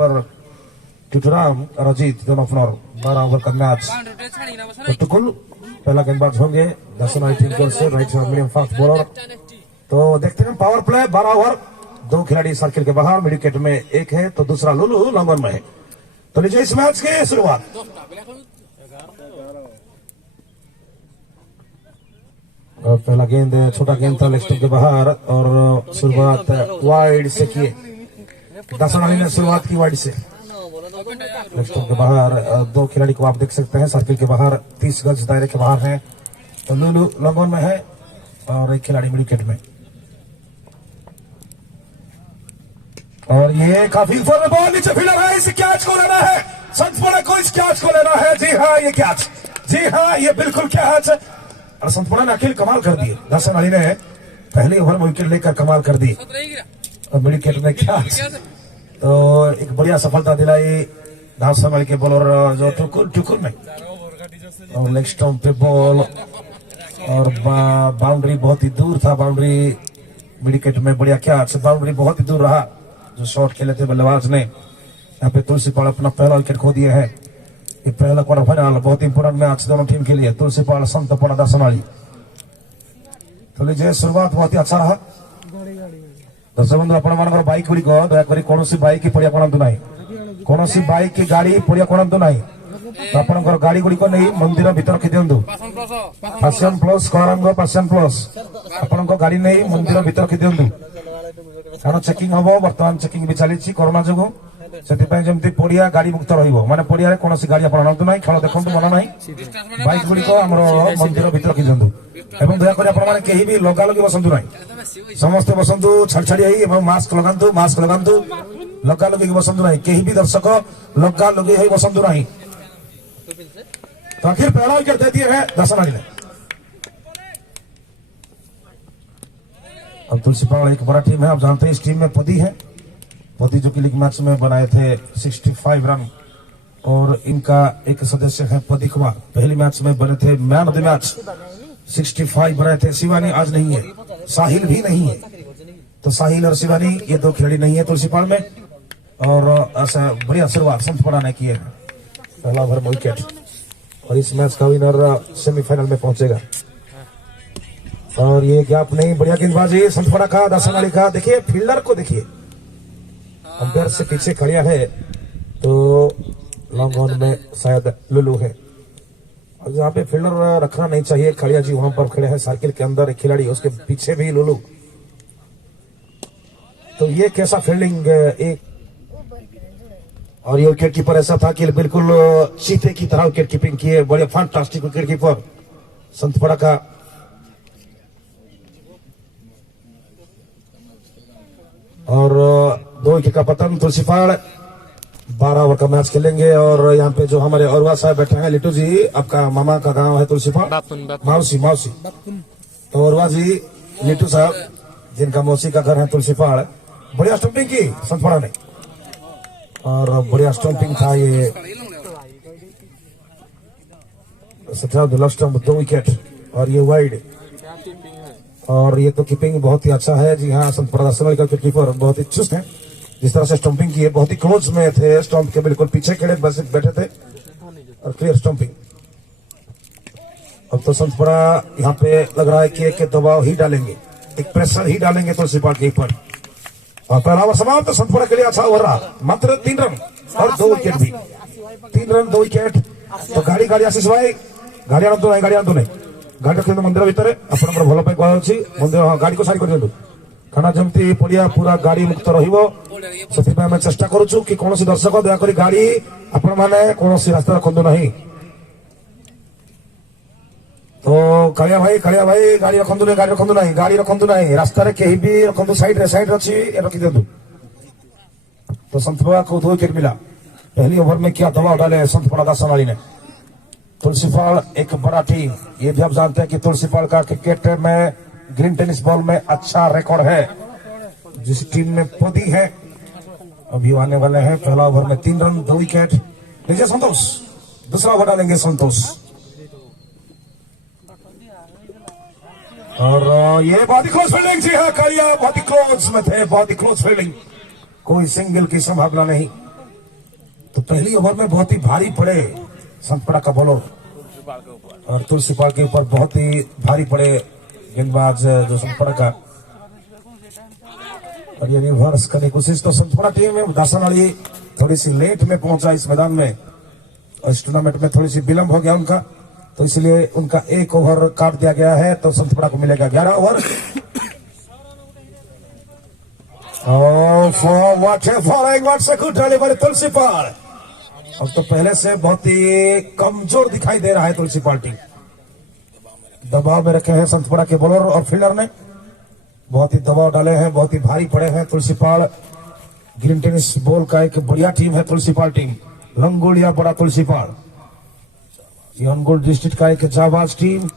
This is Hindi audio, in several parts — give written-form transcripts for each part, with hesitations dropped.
पर टिटुराम और अजीत दोनों ओपनर। 12 ओवर का मैच। तो टुकुल पहला गेंदबाज होंगे दर्शन टीम की ओर से, राइट मीडियम फास्ट बॉलर। तो देखते हैं पावर प्ले। 12 ओवर, 2 खिलाड़ी सर्किल के बाहर, मिड विकेट में एक है तो दूसरा लुलू लॉन्ग ऑन में है। तो लीजिए इस मैच की शुरुआत। पहला गेंद छोटा गेंद था लेग स्टंप के बाहर और शुरुआत वाइड से किए। दर्शन अली ने शुरुआत की वाइड से लेग स्टंप के बाहर। 2 खिलाड़ी को आप देख सकते हैं सर्किल के बाहर, 30 गज दायरे के बाहर है। तो लुलू लॉन्ग ऑन में है और एक खिलाड़ी मिड विकेट में। और ये काफी ऊपर बॉल, नीचे फील्डर है, इस कैच को लेना है। संतपुरा को इस कैच को लेना है। जी हाँ ये कैच, जी हाँ ये बिल्कुल कैच। और संतपुरा ने अकेले कमाल कर दिए। दर्शन अली ने पहले ओवर में विकेट लेकर कमाल कर दी और मिड विकेट में कैच। तो एक बढ़िया सफलता दिलाई दर्शन अली के बॉलर जो टुकुल में। और लेग स्टंप पे बॉल और बाउंड्री बहुत ही दूर था। बाउंड्री मिड विकेट में बढ़िया कैच। बाउंड्री बहुत ही दूर रहा जो शॉट खेले थे बल्लेबाज ने। यहाँ पे तुलसीपाल अपना पहला विकेट खो दिए है। ये पहला क्वार्टर फाइनल बहुत इंपोर्टेंट मैच दोनों टीम के लिए। तुलसीपाल संतपड़ा दर्शन अली। तो लीजिए शुरुआत बहुत ही अच्छा रहा। दर्शक बंधु आपण मान बाइक गुड़िक दयाकोरी कौन बाइक की पड़िया पड़ू ना, कौन बाइक की गाड़ी पड़िया पड़ू ना। तो आपंकर गाड़ी गुड़िक नहीं मंदिर भीतर रखी दिंतु। Passion plus Krang passion plus आपण गाड़ी नहीं मंदिर भीतर रखी दिंतु कारण चेकिंग हम बर्तमान चेकिंग भी चली कोरोना जो से पड़िया गाड़ी मुक्त रहा पड़िया कौन गाड़ी आप आणतु ना। खेल देखो मन ना बाइक गुड़िक मंदिर भीतर रखी दिंतु एवं दयाकोरी आपण कहीं भी लगा लगी बसतु ना, समस्ते बसतु छाड़ छाड़ी मास्क लगातु, मास्क लगातु, लगा लगी बसतु ना। कहीं भी दर्शक लगा लगी बसतु ना। तो आखिर पहला विकेट दे दिए है दर्शन अली ने। अब तुलसीपाल एक बड़ा टीम है, आप जानते हैं इस टीम में पदी है। पदी जो कि लीग मैच में बनाए थे 65 रन और इनका एक सदस्य है पदी कुमार, पहली मैच में बने थे मैन ऑफ द मैच, 65 बनाए थे। शिवानी आज नहीं है, साहिल भी नहीं है। तो साहिल और शिवानी ये 2 खिलाड़ी नहीं है तुलसीपाल में। और ऐसा बढ़िया शुरुआत संतपड़ा ने की है। पहला ओवर में विकेट और इस मैच का विनर सेमीफाइनल में पहुंचेगा। और ये गैप नहीं, बढ़िया गेंदबाजी संतपड़ा का, दर्शन अली का। देखिए फील्डर को देखिए, अंपायर से पीछे खड़िया है तो लॉन्ग ऑन में शायद लुलू है। और यहाँ पे फील्डर रखना नहीं चाहिए, खड़िया जी वहां पर खड़े हैं सर्किल के अंदर, एक खिलाड़ी उसके पीछे भी लुलू। तो ये कैसा फील्डिंग एक। और ये विकेट कीपर ऐसा था कि बिल्कुल चीते की तरह विकेट कीपिंग किए, बड़े फैंटास्टिक विकेट कीपर संतपड़ा का। और 2 विकेट का पतन तुलसीपाल। 12 ओवर का मैच खेलेंगे। और यहाँ पे जो हमारे औरवा साहब बैठे हैं, लिटू जी आपका मामा का गांव है तुलसीपाल, मौसी मौसी। तो औरवा जी लिटू साहब जिनका मौसी का घर है तुलसीपाल, बढ़िया स्टंपिंग की संतपड़ा ने और बढ़िया स्टंपिंग था ये। 17 स्टंप, 2 विकेट और ये वाइड। और ये तो कीपिंग बहुत ही अच्छा है। जी हाँ संतपड़ा दर्शन अली का कीपर बहुत ही चुस्त है। जिस तरह से स्टंपिंग की है, बहुत ही क्लोज में थे, स्टंप के बिल्कुल पीछे खड़े बैठे थे और क्लियर स्टंपिंग। अब तो संतपड़ा यहाँ पे लग रहा है कि एक दबाव ही डालेंगे, एक प्रेशर ही डालेंगे तुलसीपाल के ऊपर। और पहला ओवर समाप्त। तो संतपड़ा के लिए अच्छा ओवर रहा, मात्र 3 रन और 2 विकेट भी। 3 रन 2 विकेट। तो गाड़ी आशीष भाई गाड़ी आणतु नहीं गाड़ी रखी मंदिर भितर आपंकर भल पाई कहुच्छी मंदिर गाड़ी को सारी कर दिखाँ कारण जमी पड़िया पूरा गाड़ी मुक्त रही चेष्टा करुचु कि कौन दर्शक दयाकोरी गाड़ी आपण मैंने कौन रास्ता रखु ना। तो कालिया भाई गाड़ी रखु ना, गाड़ी रखु ना, रास्तार कहीं भी रखु, साइड अच्छी रखी दिंतु। तो संतपड़ा को 2 विकेट मिला। पहली ओवर में क्या दबाव डाले संतपड़ा दर्शन अली ने। तुलसीपाल एक बड़ा टीम, ये भी आप जानते हैं कि तुलसीपाल का क्रिकेट में ग्रीन टेनिस बॉल में अच्छा रिकॉर्ड है। जिस टीम में पदी है अभी आने वाले हैं। पहला ओवर में 3 रन 2 विकेट। लीजिए संतोष, दूसरा ओवर डालेंगे संतोष। और ये बहुत ही क्लोज फील्डिंग। जी हाँ कालिया बहुत ही क्लोज में थे, बहुत ही क्लोज फील्डिंग, कोई सिंगल की संभावना नहीं। तो पहली ओवर में बहुत ही भारी पड़े संतपड़ा का बॉलर और तुलसीपाल के ऊपर बहुत ही भारी पड़े गेंदबाज जो संतपड़ा का, और ये रिवर्स करने की कोशिश। तो संतपड़ा टीम में दासन अली थोड़ी सी लेट में पहुंचा इस मैदान में और इस टूर्नामेंट में थोड़ी सी विलंब हो गया उनका, तो इसलिए उनका एक ओवर काट दिया गया है। तो संतपड़ा को मिलेगा 11 ओवर। तुलसीपाल अब तो पहले से बहुत ही कमजोर दिखाई दे रहा है तुलसीपाल टीम। दबाव में रखे हैं संतपड़ा के बॉलर और फील्डर ने, बहुत ही दबाव डाले हैं, बहुत ही भारी पड़े हैं तुलसीपाल। ग्रीन टेनिस बॉल का एक बढ़िया टीम है तुलसीपाल टीम, लंगोलिया बड़ा तुलसीपाल। ये अंगुल डिस्ट्रिक्ट का एक जाबाज टीम,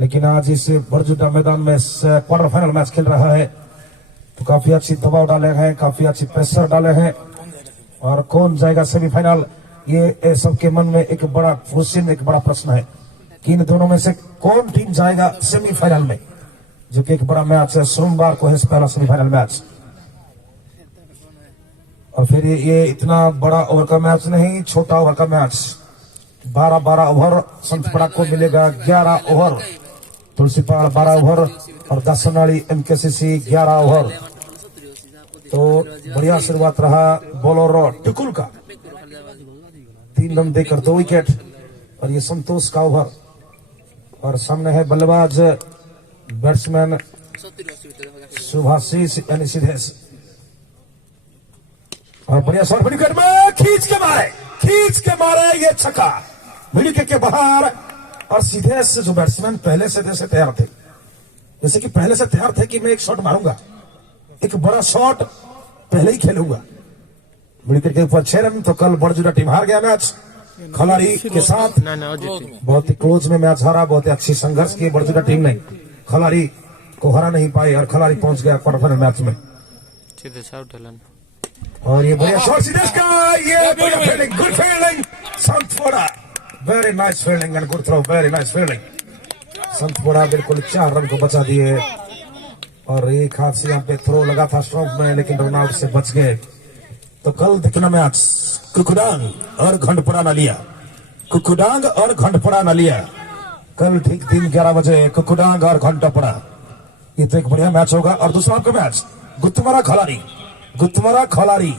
लेकिन आज इस बरजुटा मैदान में क्वार्टर फाइनल मैच खेल रहा है। तो काफी अच्छी दबाव डाले हैं, काफी अच्छी प्रेशर डाले हैं, और कौन जाएगा सेमीफाइनल, ये सबके मन में एक बड़ा क्वेश्चन, एक बड़ा प्रश्न है कि इन दोनों में से कौन टीम जाएगा सेमीफाइनल में, जो कि एक बड़ा मैच है। सोमवार को है पहला सेमीफाइनल मैच, और फिर ये इतना बड़ा ओवर का मैच नहीं, छोटा ओवर का मैच। 12-12 ओवर संतपड़ा को मिलेगा, 11 ओवर तुलसीपाल 12 ओवर और दासनाड़ी एमकेसीसी 11 ओवर। तो बढ़िया शुरुआत रहा बॉलर टुकुल का, 3 रन देकर 2 विकेट, और ये संतोष का ओवर। और सामने है बल्लेबाज बैट्समैन सुभाषिष यानी सिद्धेश, और बढ़िया शॉट विकेट में खींच के मारे ये छक्का विकेट के बाहर। और सिद्धेश जो बैट्समैन पहले से जैसे तैयार थे, जैसे कि पहले से तैयार थे कि मैं एक शॉट मारूंगा, एक बड़ा शॉट पहले ही खेलूंगा। विकेट के ऊपर 6 रन। तो कल बड़जुटा टीम हार गया मैच खलारी के साथ, बहुत ही क्लोज में मैच हारा, बहुत ही अच्छी संघर्ष की बड़जुटा टीम ने, खलारी को हरा नहीं पाई और खलारी पहुंच गया क्वार्टर फाइनल मैच में। और ये बढ़िया शॉट सिद्धेश का, ये बढ़िया fielding, good fielding Santpada, very nice fielding and good throw, very nice fielding. Santpada बिल्कुल 4 रन को बचा दिए, और एक हाथ से यहाँ पे थ्रो लगा था स्ट्रोक में, लेकिन रनआउट से बच गए। तो कल दिखना मैच कुकुडांग और घंटपड़ा नालिया, कुकुडांग और घंटपड़ा नालिया, कल ठीक दिन 11 बजे कुकुडांग और घंटपड़ा, ये तो एक बढ़िया मैच होगा। और दूसरा आपका मैच गुत्तमरा खलारी, गुत्तमरा खलारी,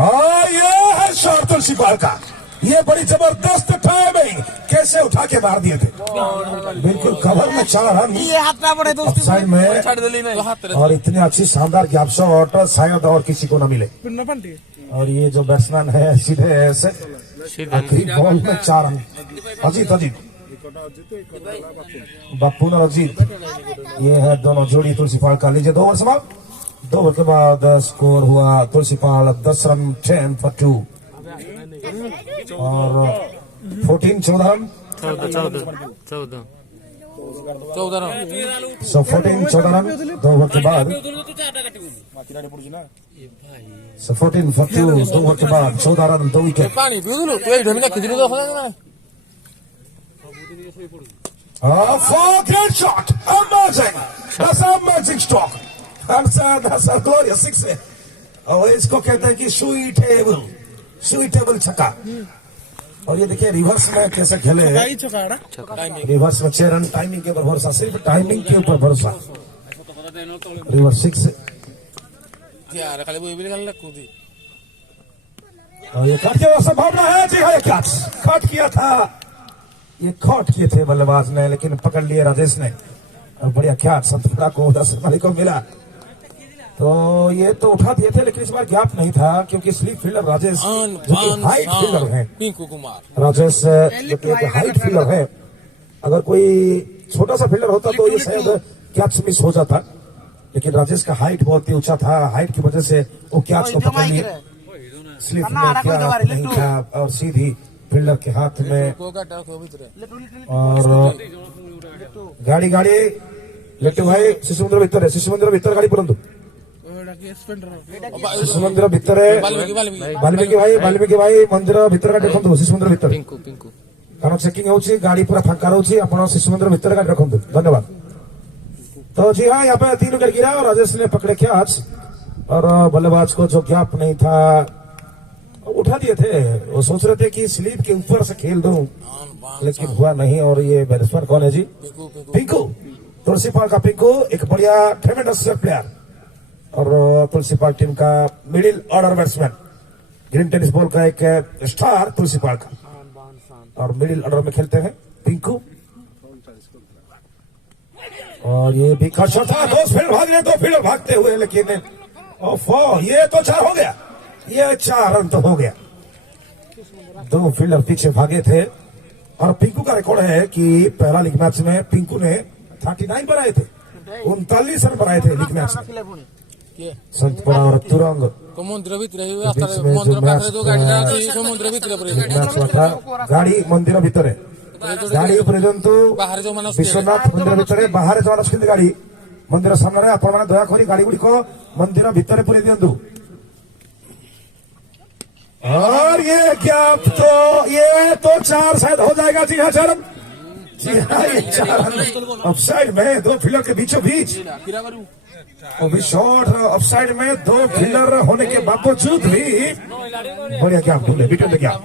और ये है शॉट तुलसीपाल का, ये बड़ी जबरदस्त टाइमिंग, कैसे उठा के मार दिए थे, बिल्कुल कवर में 4 रन साइड में, और इतनी अच्छी शानदार गैप शॉट शायद और किसी को न मिले। और ये जो बैट्समैन है सीधे ऐसे आखिरी बॉल में 4 रन, अजीत बापू और अजीत, ये है दोनों जोड़ी तुलसीपाल का। लीजिए 2 ओवर समाप्त, 2 ओवर के बाद स्कोर हुआ तुलसीपाल 10 रन 10 for 2, और 14-14 रन, 14-14 रन 2 ओवर के बाद, 14 for 2 2 ओवर के बाद 14 run 2 wicket. Great shot, amazing, that's amazing stroke, that's a glorious 6 है, और इसको कहते हैं कि स्वीटेबल छक्का। और ये देखिए रिवर्स में कैसे खेले, रिवर्स में 6 रन, टाइमिंग के ऊपर भरोसा, सिर्फ टाइमिंग के ऊपर भरोसा, रिवर्स 6। और ये कट के संभावना है, जी हाँ, ये कैच कट किया था, ये कट किए थे बल्लेबाज ने, लेकिन पकड़ लिए राजेश ने, और बढ़िया कैच संतपड़ा को 10 रन को मिला। तो ये तो उठा दिए थे, लेकिन इस बार गैप नहीं था, क्योंकि स्लीप फील्डर राजेश जो कि हाइट फील्डर है, राजेश जो कि एक हाइट फील्डर है, अगर कोई छोटा सा फील्डर होता तो ये शायद कैच मिस हो जाता, लेकिन राजेश का हाइट बहुत ही ऊंचा था, हाइट की वजह से वो कैच को पकड़ लिए, स्लिप में क्या नहीं था, और सीधी फील्डर के हाथ में। और गाड़ी लेट्टू भाई शिशु मंदिर भीतर है, शिशु मंदिर भीतर गाड़ी पड़ू, शिशु मंदिर भीतर है, वाल्मीकि भाई मंदिर भीतर गाड़ी रखु, शिशु मंदिर भीतर, कारण चेकिंग होची, गाड़ी पूरा फांका रही, आप शिशु मंदिर भीतर गाड़ी रखु, धन्यवाद। तो जी हाँ, यहाँ पे 3 विकेट गिरा और राजेश ने पकड़े कैच, और बल्लेबाज को जो गैप नहीं था उठा दिए थे, वो सोच रहे थे कि स्लीप के ऊपर से खेल दूं, लेकिन हुआ नहीं। और ये बैट्समैन कौन है जी? पिंकू, तुलसीपाल का पिंकू, एक बढ़िया ट्रेमेंडस प्लेयर। और तुलसीपाल टीम का middle order batsman, green tennis ball का एक स्टार तुलसीपाल का, और मिडिल ऑर्डर में खेलते हैं पिंकू। और ये भी खर्चा था, दो फील्ड भागने, दो फील्डर भागते हुए, लेकिन ये तो 4 हो गया, ये 4 रन तो हो गया। 2 फील्डर पीछे भागे थे। और पिंकू का रिकॉर्ड है कि पहला लीग मैच में पिंकू ने 39 बनाए थे, 39 रन बनाए थे लीग मैच में। संतपुरा और तुरंग गाड़ी मंदिर भितर, गाड़ी पर्यंत विश्वनाथ मंदिर भितर बाहर जाना गाड़ी मंदिर सामने आपण दयाकोरी गाड़ी गुड़िक मंदिर भितर पूरी दिंतु। और ये गैप तो 4 शायद हो जाएगा। जी हाँ 4 रन, जी हाँ ये 4 रन ऑफसाइड में 2 फील्डर के बीचों बीच, वो भी शॉर्ट ऑफसाइड में 2 फील्डर होने के बावजूद भी बढ़िया गैप ढूंढे बिटवीन द गैप।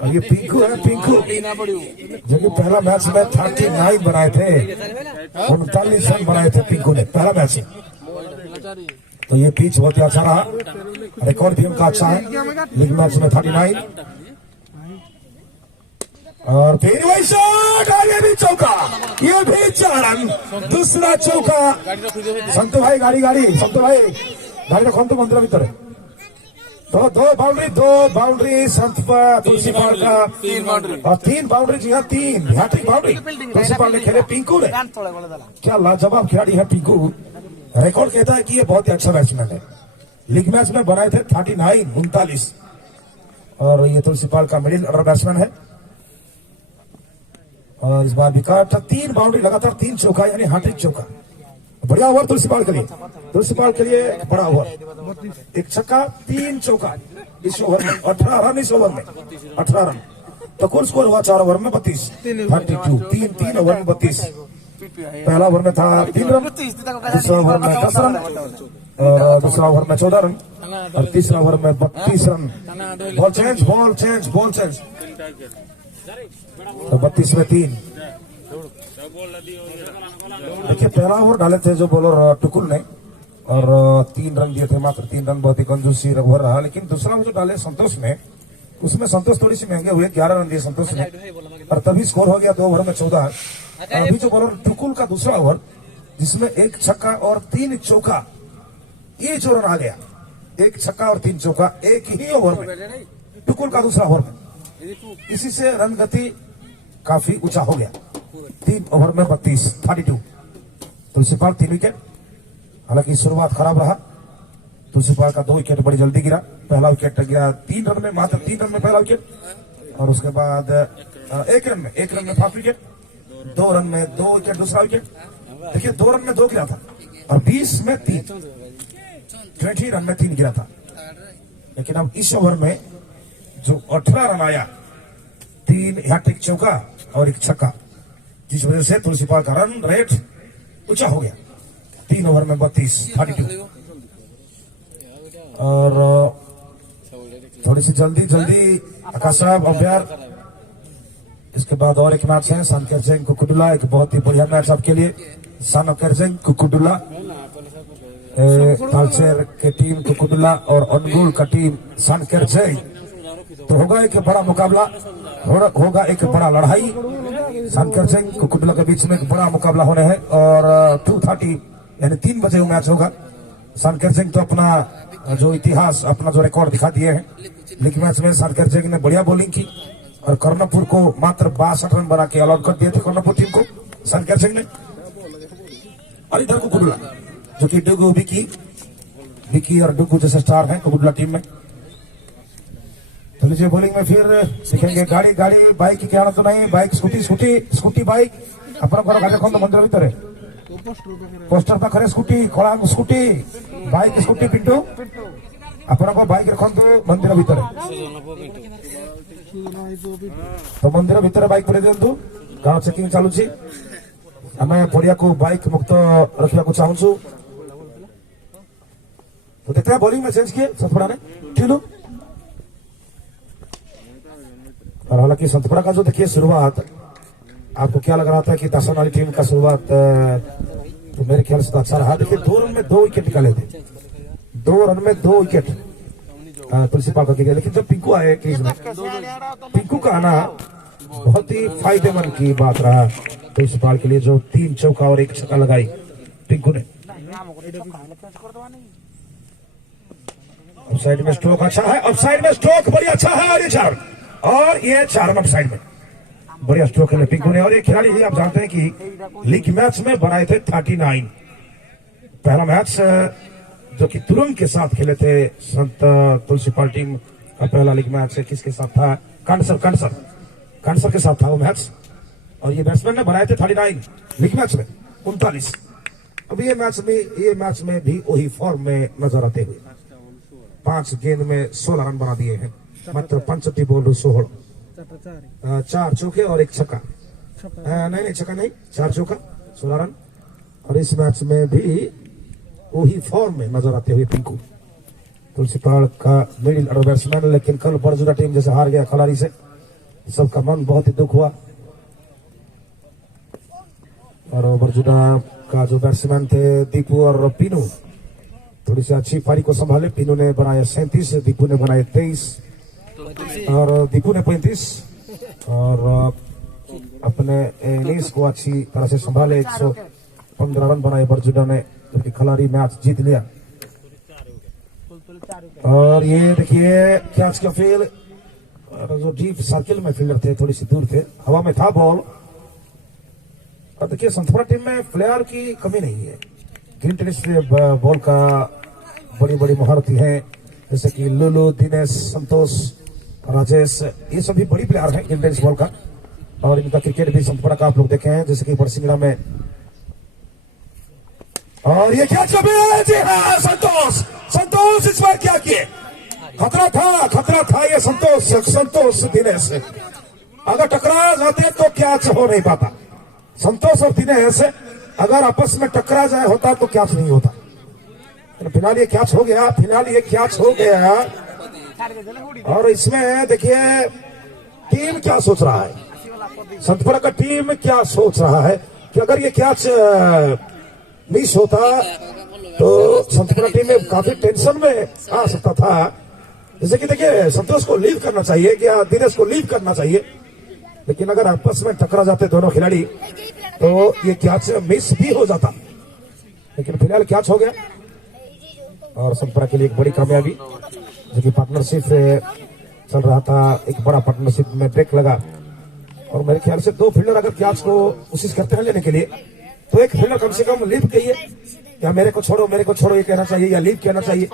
और ये पिंकू है, पिंकू जो कि पहला मैच में 39 बनाए थे, 39 रन बनाए थे पिंकू ने पहला मैच में। तो ये पिच बहुत ही अच्छा रहा, रिकॉर्ड भी उनका अच्छा है लीग मैच में 39। और फिर वही शॉट, और ये भी चौका, ये भी 4 रन, दूसरा चौका। संतु भाई गाड़ी संतु भाई गाड़ी रखो तो मंदिर भीतर। तो 2 बाउंड्री संत तुलसीपाल का, और 3 बाउंड्री। जी हाँ 3 हैट्रिक बाउंड्री तुलसीपाल ने खेले, पिंकू ने। क्या लाजवाब खिलाड़ी है पिंकू। रिकॉर्ड कहता है कि ये बहुत ही अच्छा बैट्समैन है। लीग मैच में बनाए थे 39। और ये तुलसीपाल का मिडिल ऑर्डर बैट्समैन है। और इस बार विकेट 3 बाउंड्री लगातार, 3 चौका, यानी हैट्रिक चौका। बढ़िया ओवर तुलसीपाल के लिए, तुलसीपाल के लिए एक बड़ा ओवर, 1 छक्का 3 चौका इस ओवर में, 18 रन इस ओवर में, 18 रन। तो कुल स्कोर हुआ 4 ओवर में 32, 32, 3 ओवर में 32। पहला ओवर में था 3 रन, दूसरा ओवर में 10 रन, और दूसरा ओवर में 14 रन, और तीसरा ओवर में 32 रन। बॉल चेंज तो 32 में 3। देखिए पहला ओवर डाले थे जो बॉलर टुकुल ने, और 3 रन दिए थे, मात्र 3 रन, बहुत ही कंजूसी ओवर रहा। लेकिन दूसरा ओवर जो डाले संतोष ने, उसमें संतोष थोड़ी सी महंगे हुए, 11 रन दिए संतोष ने, और तभी स्कोर हो गया 2 ओवर में 14। अभी जो बॉलर टुकुल का दूसरा ओवर, जिसमें 1 छक्का और 3 चौका, ये जो रन आ गया, 1 छक्का और 3 चौका एक ही ओवर में, टुकुल का दूसरा ओवर में, इसी से रन गति काफी ऊंचा हो गया। 3 ओवर में 32। तुलसीपाल 3 विकेट, हालांकि शुरुआत खराब रहा। तुलसीपाल का 2 विकेट बड़ी जल्दी गिरा। पहला विकेट गया 3 रन में, मात्र 3 रन में पहला विकेट, और उसके बाद 1 रन में 5 विकेट, 2 रन में 2 विकेट दूसरा विकेट। देखिए 2 रन में 2 गिरा था, और 20 में 3, 20 रन में 3 गिरा था। लेकिन अब इस ओवर में जो 18 रन आया, 3 हैट्रिक चौका और 1 छक्का, जिस वजह से तुलसीपाल का रन रेट ऊंचा हो गया। 3 ओवर में 32। और थोड़ी सी जल्दी आकाश साहब अंपायर। इसके बाद और एक मैच है सान केरसेंग कुकुडुला, एक बहुत ही बढ़िया मैच आपके लिए। सान केरसेंग कुकुडुला, तालचेर की टीम कुकुडुला और अनुगुल का टीम सान केरसेंग। तो होगा एक बड़ा मुकाबला, होगा एक बड़ा लड़ाई सान केरसेंग कुकुडुला के बीच में, एक बड़ा मुकाबला होने है। और 2:30 यानी 3 बजे वो मैच होगा। सान केरसेंग तो अपना जो इतिहास, अपना जो रिकॉर्ड दिखा दिए हैं लीग मैच में। सान केरसेंग ने बढ़िया बॉलिंग की, और कर्णपुर को मात्र 62 रन बना के ऑल आउट कर दिए थे कर्णपुर टीम को सान केरसेंग ने। और इधर कुकुडुला जो कि डुगू विकी और डुगू जैसे स्टार हैं कुकुडुला टीम में। तो लीजिए बॉलिंग में फिर सीखेंगे गाड़ी बाइक की क्या तो नहीं, बाइक स्कूटी बाइक अपना गाड़ी रखो मंदिर भीतर पोस्टर पाखे स्कूटी कला स्कूटी बाइक स्कूटी पिंटू आपण बाइक रखु मंदिर भीतर। तो मंदिर भीतर बाइक पुरे दिंतु, कारण चेकिंग चलुची। आम पड़िया को बाइक मुक्त रखा चाहूँ। तो देखते हैं बॉलिंग में चेंज किए सतपुड़ा ने। ठीलू और हालांकि संतपुरा का जो देखिए शुरुआत, आपको क्या लग रहा था कि दर्शन वाली टीम का शुरुआत तो मेरे ख्याल से तो अच्छा रहा। देखिए 2 रन में 2 विकेट निकाले थे, 2 रन में 2 विकेट तुलसी पाल का गिरा। लेकिन जब पिंकू आए क्रीज में, पिंकू का आना बहुत ही फायदेमंद की बात रहा तुलसी पाल के लिए, जो 3 चौका और 1 छक्का लगाई पिंकू ने। ऑफ साइड में स्ट्रोक अच्छा है, ऑफ साइड में स्ट्रोक बड़ी अच्छा है, और ये 4 रन ऑफ साइड में बढ़िया स्ट्रोक है पिंकू ने। और ये खिलाड़ी ही आप जानते हैं कि लीग मैच में बनाए थे 39। पहला मैच जो कि तुरंग के साथ खेले थे संत तुलसी पाल टीम का पहला लीग मैच किसके साथ था? कांसर के साथ था वो मैच, और ये बैट्समैन ने बनाए थे 39 लीग मैच में 39। अब ये मैच में भी वही फॉर्म में नजर आते हुए 5 गेंद में 16 रन बना दिए हैं, मात्र 65 बॉल 16, 4 चौके और 1 छक्का। नहीं छक्का नहीं, 4 चौका 16 रन। और इस मैच में भी वही फॉर्म में नजर आते हुए पिंकू तुलसी पाल का मिडिल ऑर्डर बैट्समैन। लेकिन कल बरजुदा टीम जैसे हार गया खिलाड़ी से, सबका मन बहुत ही दुख हुआ। और बरजुदा का जो बैट्समैन थे दीपू और पीनू, थोड़ी सी अच्छी पारी को संभाले। पीनू ने बनाए 37, दीपू ने बनाए 23 और दीपू ने 35, और अपने इनिंग्स को अच्छी तरह से संभाले। 115 रन बनाए बरजुदा ने, जबकि खिलाड़ी मैच जीत लिया। और ये देखिए कैच का फील्ड, जो डीप सर्किल में फील्डर थे, थोड़ी सी दूर थे, हवा में था बॉल। और देखिए संतपुरा टीम में प्लेयर की कमी नहीं है। ग्रीन टेनिस बॉल का बड़ी बड़ी महारथी हैं, जैसे कि लुलू, दिनेश, संतोष, राजेश, ये सभी बड़ी प्लेयर हैं ग्रीन टेनिस बॉल का। और इनका क्रिकेट भी संतपुरा का आप लोग देखे हैं, जैसे कि बरसिंगड़ा में। और ये क्या जी हाँ, संतोष इस बार क्या किए? खतरा था ये संतोष दिनेश। अगर टकरा जाते तो कैच हो नहीं पाता। संतोष और दिनेश अगर आपस में टकरा जाए होता तो कैच नहीं होता। फिलहाल ये कैच हो गया, और इसमें देखिए टीम क्या सोच रहा है, संतपुरा का टीम क्या सोच रहा है कि अगर ये कैच मिस होता तो संतपुरा टीम में काफी टेंशन में आ सकता था। जैसे कि देखिए संतोष को लीव करना चाहिए, क्या दिनेश को लीव करना चाहिए, लेकिन अगर आपस में टकरा जाते दोनों खिलाड़ी तो ये कैच मिस भी हो जाता। लेकिन फिलहाल कैच हो गया, और संतपुरा के लिए एक बड़ी कामयाबी, जो कि पार्टनरशिप चल रहा था, एक बड़ा पार्टनरशिप में ब्रेक लगा। और मेरे ख्याल से 2 फील्डर अगर कैच को कोशिश करते हैं लेने के लिए, तो एक फील्डर कम से कम लीव कहिए, या मेरे को छोड़ो ये कहना चाहिए, या लीव कहना चाहिए।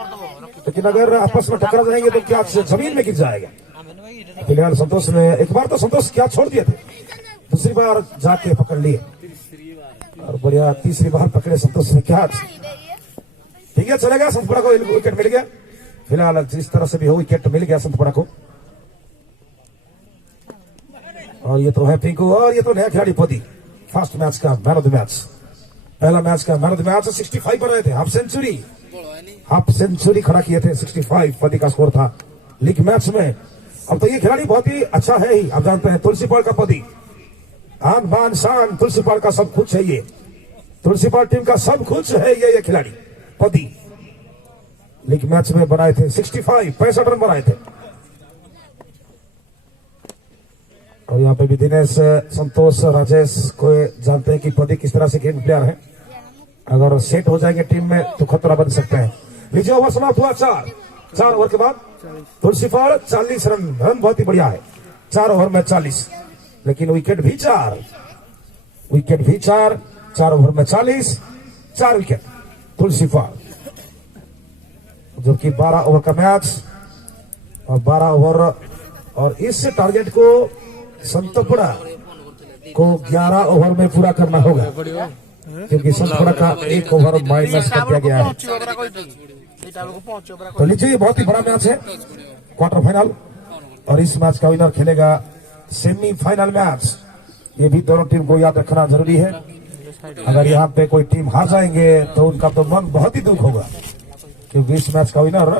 लेकिन अगर आपस में टकरा जाएंगे तो कैच जमीन में गिर जाएगा। फिलहाल संतोष ने एक बार तो संतोष कैच छोड़ दिए थे, दूसरी बार जाके पकड़ लिए, और बढ़िया तीसरी बार पकड़े संतोष ने कैच। ठीक है, चलेगा, संतपुरा को विकेट मिल गया। फिलहाल जिस तरह से भी हो विकेट मिल गया संतपुरा को। और ये तो है पिंकू, और ये तो नया खिलाड़ी पदी, फर्स्ट मैच का मैन ऑफ द मैच, पहला मैच का मैन ऑफ द मैच। 65 पर रहे थे, हाफ सेंचुरी खड़ा किए थे। 65 पदी का स्कोर था लीग मैच में। अब तो ये खिलाड़ी बहुत ही अच्छा है ही, आप जानते हैं तुलसी पाल का पदी, आन बान शान, तुलसी पाल का सब कुछ है ये, तुलसी पाल टीम का सब कुछ है ये खिलाड़ी पदी। लीग मैच में बनाए थे 65 रन बनाए थे। और यहाँ पे भी दिनेश, संतोष, राजेश को जानते हैं कि पदी किस तरह से गेम प्लेयर है। अगर सेट हो जाएंगे टीम में तो खतरा बन सकते हैं। लीजिए ओवर समाप्त हुआ 4 ओवर के बाद तुलसी पाल 40 रन बहुत ही बढ़िया है, 4 ओवर में 40। लेकिन विकेट भी 4, 4 ओवर में 40, 4 विकेट तुलसी पाल। जबकि 12 ओवर का मैच, और 12 ओवर, और इस टारगेट को संतपुरा को 11 ओवर में पूरा करना होगा, क्योंकि संतपुरा का 1 ओवर माइनस कर दिया गया है। तो लीजिए, बहुत ही बड़ा मैच है, क्वार्टर फाइनल, और इस मैच का विनर खेलेगा सेमीफाइनल मैच। ये भी दोनों टीम को याद रखना जरूरी है। अगर यहाँ पे कोई टीम हार जाएंगे तो उनका तो मन बहुत ही दुख होगा, क्योंकि इस मैच का विनर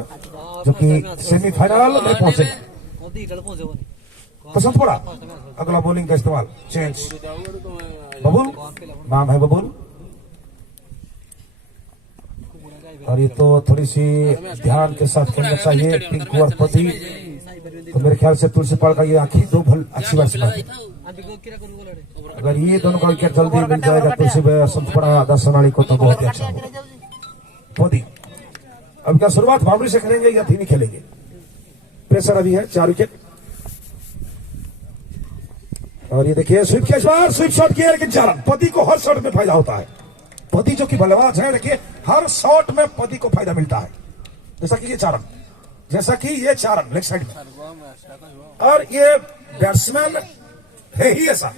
जो कि सेमीफाइनल में पहुंचे पसंद पड़ा। अगला बॉलिंग का इस्तेमाल, चेंज, बबुल, नाम है बबुल। और ये तो थोड़ी सी ध्यान के साथ खेलना चाहिए पिंकू और पति। तो मेरे ख्याल से तुलसीपाल का ये आखिरी दो भल अच्छी बैट्समैन है। अगर ये दोनों का विकेट जल्दी मिल जाएगा तुलसी संतपड़ा दर्शनाली को तो बहुत ही अच्छा होगा। पति अब क्या शुरुआत बाउंड्री से करेंगे या धीमी खेलेंगे? प्रेशर अभी है 4 विकेट। और ये देखिए स्वीप के इस बार स्वीप शॉट किया, लेकिन चारण। पति को हर शॉट में फायदा होता है। पति जो कि बल्लेबाज है, देखिए हर शॉट में पति को फायदा मिलता है। जैसा कि ये चारण, जैसा कि ये चारण लेग साइड में। और ये बैट्समैन है ही ऐसा।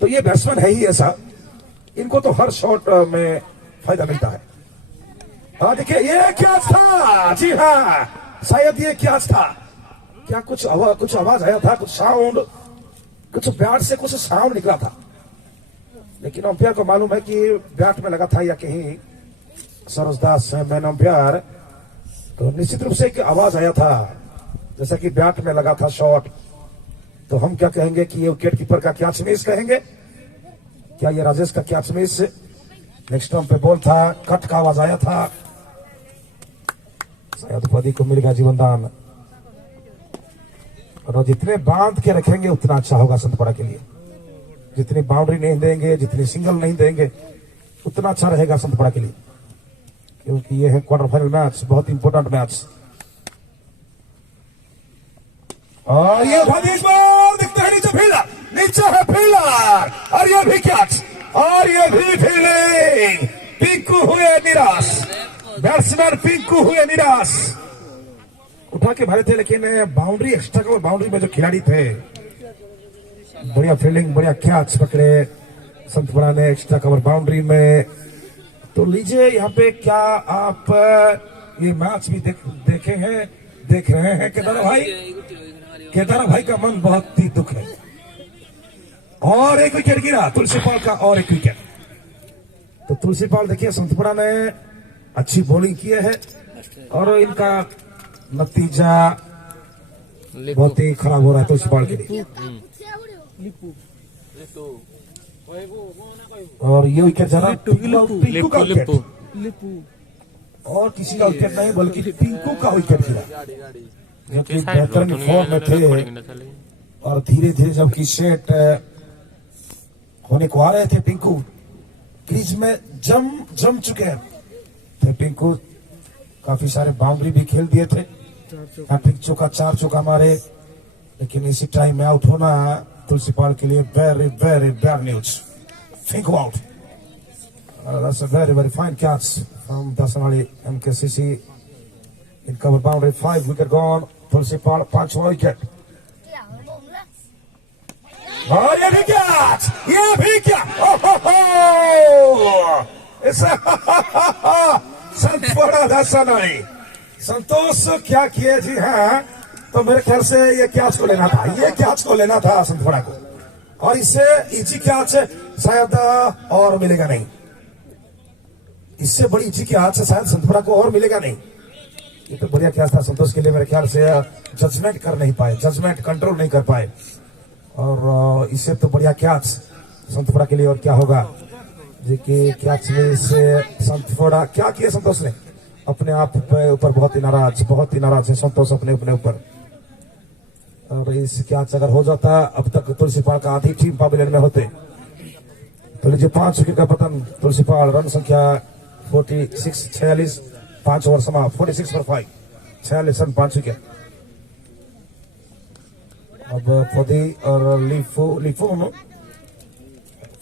तो ये बैट्समैन है ही ऐसा, इनको तो हर शॉट में फायदा मिलता है। हाँ देखिए ये क्या था, जी हाँ शायद ये क्या था, क्या कुछ आवाज आया था, कुछ साउंड, कुछ बैट से कुछ साउंड निकला था, लेकिन अंपायर को मालूम है कि बैट में लगा था या कहीं सरोज दास मैन अंपायर। तो निश्चित रूप से एक आवाज आया था, जैसा कि बैट में लगा था शॉट। तो हम क्या कहेंगे कि ये विकेट कीपर का कैच मिस कहेंगे, क्या ये राजेश का कैच मिस? नेक्स्ट स्टंप पे बॉल था, कट का आवाज आया था, शायद पति को मिलेगा जीवन दान। और जितने बांध के रखेंगे उतना अच्छा होगा संतपड़ा के लिए। जितनी बाउंड्री नहीं देंगे, जितनी सिंगल नहीं देंगे, उतना अच्छा रहेगा संतपड़ा के लिए, क्योंकि ये है क्वार्टर फाइनल मैच, बहुत इंपॉर्टेंट मैच। और ये बॉल दिखता है नीचे, फील्डर नीचे है फील्डर, और ये भी कैच, और ये भी फील्डिंग। पिंकू हुए निराश, बैट्समैन पिंकू हुए निराश। उठा के भरे थे, लेकिन बाउंड्री एक्स्ट्रा कवर बाउंड्री में जो खिलाड़ी थे, बढ़िया फील्डिंग, बढ़िया कैच पकड़े संतपड़ा ने एक्स्ट्रा कवर बाउंड्री में। तो लीजिए यहाँ पे क्या आप ये मैच भी देख रहे हैं केदार भाई का मन बहुत ही दुख है। और एक विकेट गिरा तुलसीपाल का, और एक विकेट। तो तुलसीपाल देखिए संतपड़ा ने अच्छी बॉलिंग की है, और इनका नतीजा बहुत ही खराब हो रहा है तुलसीपाल के लिए। और ये विकेट जा रहा पिंकू का विकेट, और किसी का विकेट नहीं बल्कि पिंकू का विकेट गिरा, जबकि बेहतरीन फॉर्म में थे। और धीरे धीरे जबकि सेट होने को आ रहे थे, पिंकू क्रीज में जम चुके थे। पिंकू काफी सारे बाउंड्री भी खेल दिए थे, हैट्रिक चौका, 4 चौका मारे, लेकिन इसी टाइम में आउट होना तुलसीपाल के लिए very very bad news. Finko out. That's a very very fine catch from Dasanali MKCC in cover boundary. 5 wicket gone. Tulisipal 5 wicket. और ये भी कैच, ये भी कैच। संतपड़ा दर्शनाली संतोष क्या किए? जी हाँ, तो मेरे ख्याल से ये कैच को लेना था, ये कैच को लेना था संतपड़ा को, और इससे इजी कैच शायद और मिलेगा नहीं। इससे बड़ी इजी कैच शायद संतपड़ा को और मिलेगा नहीं। ये तो बढ़िया कैच था संतोष के लिए, मेरे ख्याल से जजमेंट कर नहीं पाए, जजमेंट कंट्रोल नहीं कर पाए, और इससे तो बढ़िया कैच संतपड़ा के लिए। और क्या होगा जी कि कैच में से संतपड़ा क्या किया संतोष ने, अपने आप ऊपर बहुत ही नाराज है संतोष अपने ऊपर। और इस कैच अगर हो जाता, अब तक तुलसीपाल का आधी टीम पवेलियन में होते। तो लीजिए 5 विकेट का पतन तुलसीपाल, रन संख्या 46, 5 ओवर समा 46 for 5, 46 रन, 5 विकेट। अब पौधी और लिफो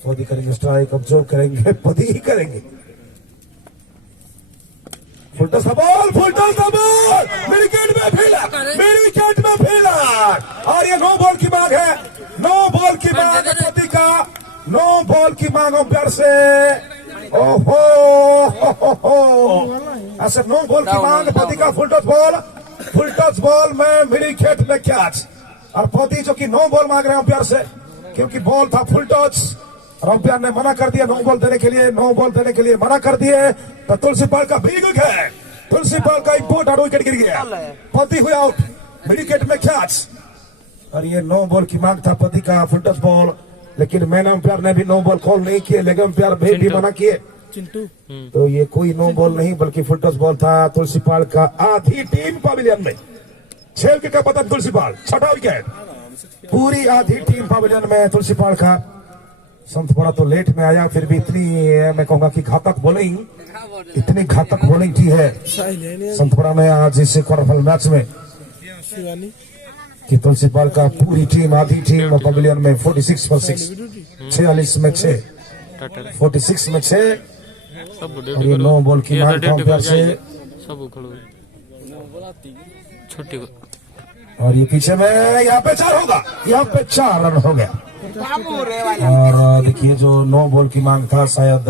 पौधी करेंगे स्ट्राइक, अब जो करेंगे पौधी ही करेंगे। फुल टॉस का बॉल, मेरी विकेट में फील्डर, और ये नो बॉल की मांग है, नो बॉल की मांग पति का, नो बॉल की मांग अंपायर से। ओहो ऐसे नो बॉल की मांग पति का, फुल टॉस बॉल में मिली विकेट में कैच। और पति जो कि नो बॉल मांग रहे हैं अंपायर से, क्योंकि बॉल था फुल और अंपायर ने मना कर दिया नो बॉल देने के लिए, नो बॉल देने के लिए मना कर दिए। तो तुलसीपाल का बिग है, तुलसीपाल का इम्पोर्टेंट विकेट गिर गया, पति हुए आउट, विकेट में कैच। और ये नो बॉल की मांग था पति का, फुल टच बॉल, लेकिन मैन अंपायर ने भी नो बॉल कॉल नहीं किए, लेग अंपायर भी मना किए। तो ये कोई नो बॉल नहीं बल्कि फुल टच बॉल था। तुलसीपाल का आधी टीम पवेलियन में, 6 विकेट का पतन तुलसीपाल, 6ठा विकेट, पूरी आधी टीम पवेलियन में तुलसीपाल का। संतपुरा तो लेट में आया, फिर भी इतनी मैं कहूंगा कि घातक बॉलिंग, इतनी घातक बॉलिंग की है संतपुरा में आज इस क्वार्टर फाइनल मैच में कि तुलसीपाल का पूरी टीम, आधी टीम पवेलियन में 46 पर 6, 46 में 6, 46 में 6। और ये नो बॉल की मांग अंपायर से, और ये पीछे में यहाँ पे 4 होगा, यहाँ पे 4 रन हो गया। और देखिए जो नो बॉल की मांग था शायद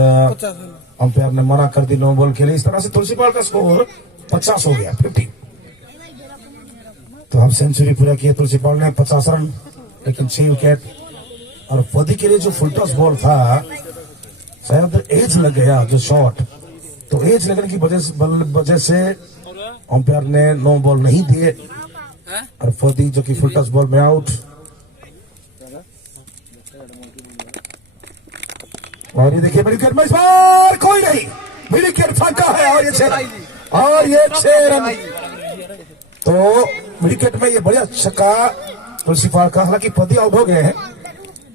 अंपायर ने मना कर दी नो बॉल के लिए। इस तरह से तुलसीपाल का स्कोर 50 हो गया, 50। तो हम सेंचुरी पूरा किए तुलसीपाल ने, 50 रन, लेकिन 6 विकेट। और पति के लिए जो फुल टॉस बॉल था शायद एज लग गया जो शॉट, तो एज लगने की वजह से अंपायर ने नो बॉल नहीं दिए और पति जो कि फुल टॉस बॉल में आउट। और ये देखिए विकेट में इस बार कोई नहीं, विकेट फाका है और ये 6 रन, और ये 6 रन। तो विकेट में ये बढ़िया छक्का तुलसीपाल का, हालांकि पति आउट हो गए हैं,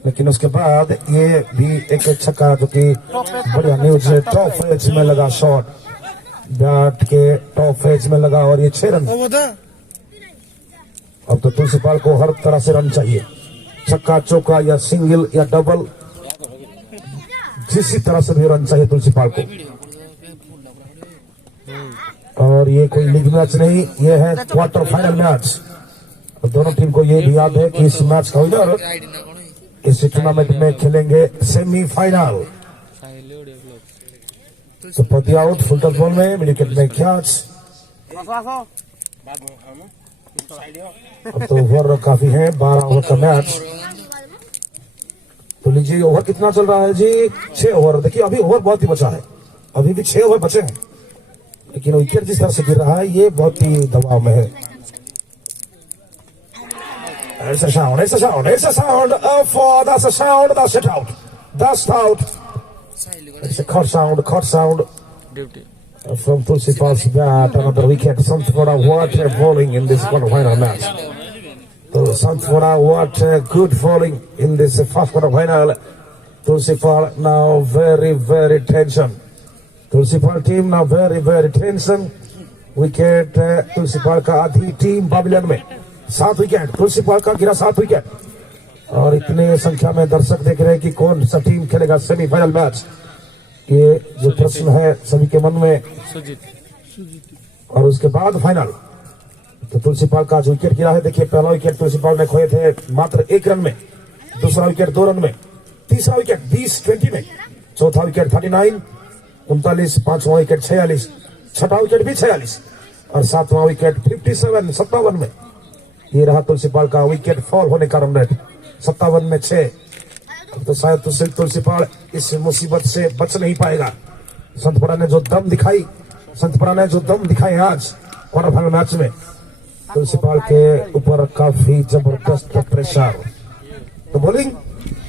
लेकिन उसके बाद ये भी एक छक्का जो कि बढ़िया न्यूज, टॉप एज में लगा शॉट, बैट के टॉप एज में लगा और ये 6 रन। अब तो तुलसीपाल को हर तरह से रन चाहिए, छक्का चौका या सिंगल या डबल, किसी तरह से भी रन चाहिए तुलसीपाल को। और ये कोई लीग मैच नहीं, ये है क्वार्टर फाइनल मैच। और दोनों टीम को ये भी याद है कि इस मैच का विनर इस टूर्नामेंट में खेलेंगे सेमीफाइनल। तो पति आउट, फुल टच बॉल में, विकेट में कैच। अब तो ओवर काफी है, 12 ओवर का मैच। तो लीजिए ओवर कितना चल रहा है जी, 6 ओवर। देखिए अभी ओवर बहुत ही बचा है, अभी भी 6 ओवर बचे हैं, लेकिन विकेट जिस तरह से गिर रहा है ये बहुत ही दबाव में है। It's a sound, it's a sound, it's a sound that's a sound, that's it out, that's out. It's a cut sound from Tulsipal's bat, another wicket. Santhpura, what a bowling in this quarter final match. So Santhpura, what a good bowling in this first quarter final. Tulsipal now very tension. Tulsipal team now very tension. Wicket Tulsipal का आधी टीम पवेलियन में, 7 विकेट तुलसीपाल का गिरा, 7 विकेट। और इतने संख्या में दर्शक देख रहे हैं कि कौन सा टीम खेलेगा सेमीफाइनल मैच, ये जो प्रश्न है सभी के मन में। और उसके बाद फाइनल। तो तुलसीपाल का जो विकेट गिरा है, देखिए पहला विकेट तुलसीपाल ने खोए थे मात्र 1 रन में, दूसरा विकेट 2 रन में, तीसरा विकेट 20 में, चौथा विकेट 39, 39, पांचवा विकेट 46, छठा विकेट भी 46 और सातवां विकेट 57 में। ये रहा तुलसीपाल का विकेट फॉल होने का रन रेट, 57 में 6। तो शायद तुलसीपाल इस मुसीबत से बच नहीं पाएगा। संतपुरा ने जो दम दिखाई आज क्वार्टर फाइनल मैच में, तुलसीपाल के ऊपर काफी जबरदस्त प्रेशर। तो बॉलिंग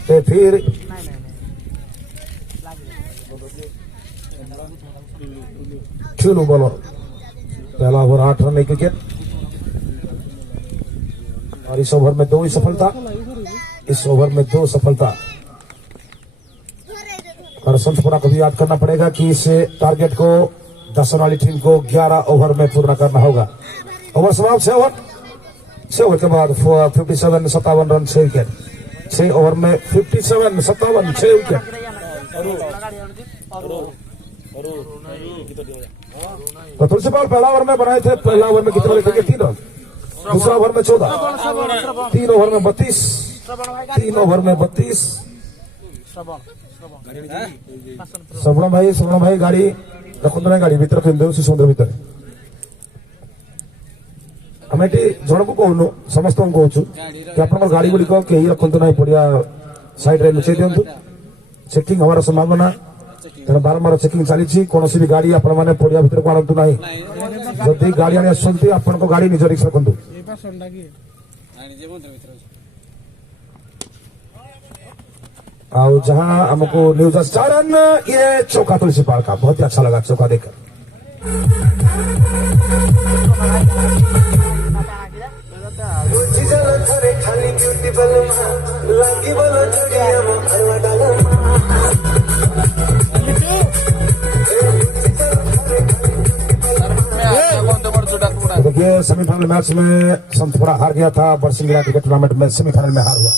पे फिर चुलू बॉलर, पहला ओवर 8 रन 1 विकेट। और इस ओवर में 2 ही सफलता, इस ओवर में 2 सफलता। और संतपुरा को भी याद करना पड़ेगा कि इस टारगेट को 10 रन वाली टीम को 11 ओवर में पूरा करना होगा। ओवर समाप्त, 6 ओवर के बाद 57 रन 6 विकेट, 6 ओवर में 57 6 विकेट। तो तुलसीपाल पहला ओवर में बनाए थे, पहला ओवर में कितना लिखेंगे, 3 रन, दूसरा ओवर में 14, 3 ओवर में 32, 3 ओवर में 32। श्रवण भाई गाड़ी रखते ना, गाड़ी भीतर फिर शिशु मंदिर भीतर आम ये जन को कहूनु, समस्त कहूँ कि आप गाड़ी गुड़िक कहीं रखु ना, पड़िया साइड रे लुचई दिंतु, चेकिंग हमारा संभावना तेना बारंबार चेकिंग चली कौन भी गाड़ी आपण मैंने पड़िया भितर को आणतु ना जदि गाड़ी आनी आसुंती आपण को गाड़ी निज रिक्स रखंतु जहां हमको न्यूज चारन ये चौका तुलसी पाल का बहुत ही अच्छा लगा चौका देखकर देखिए सेमीफाइनल मैच में संतपुरा हार गया था बरसिंगड़ा क्रिकेट टूर्नामेंट में सेमीफाइनल में हार हुआ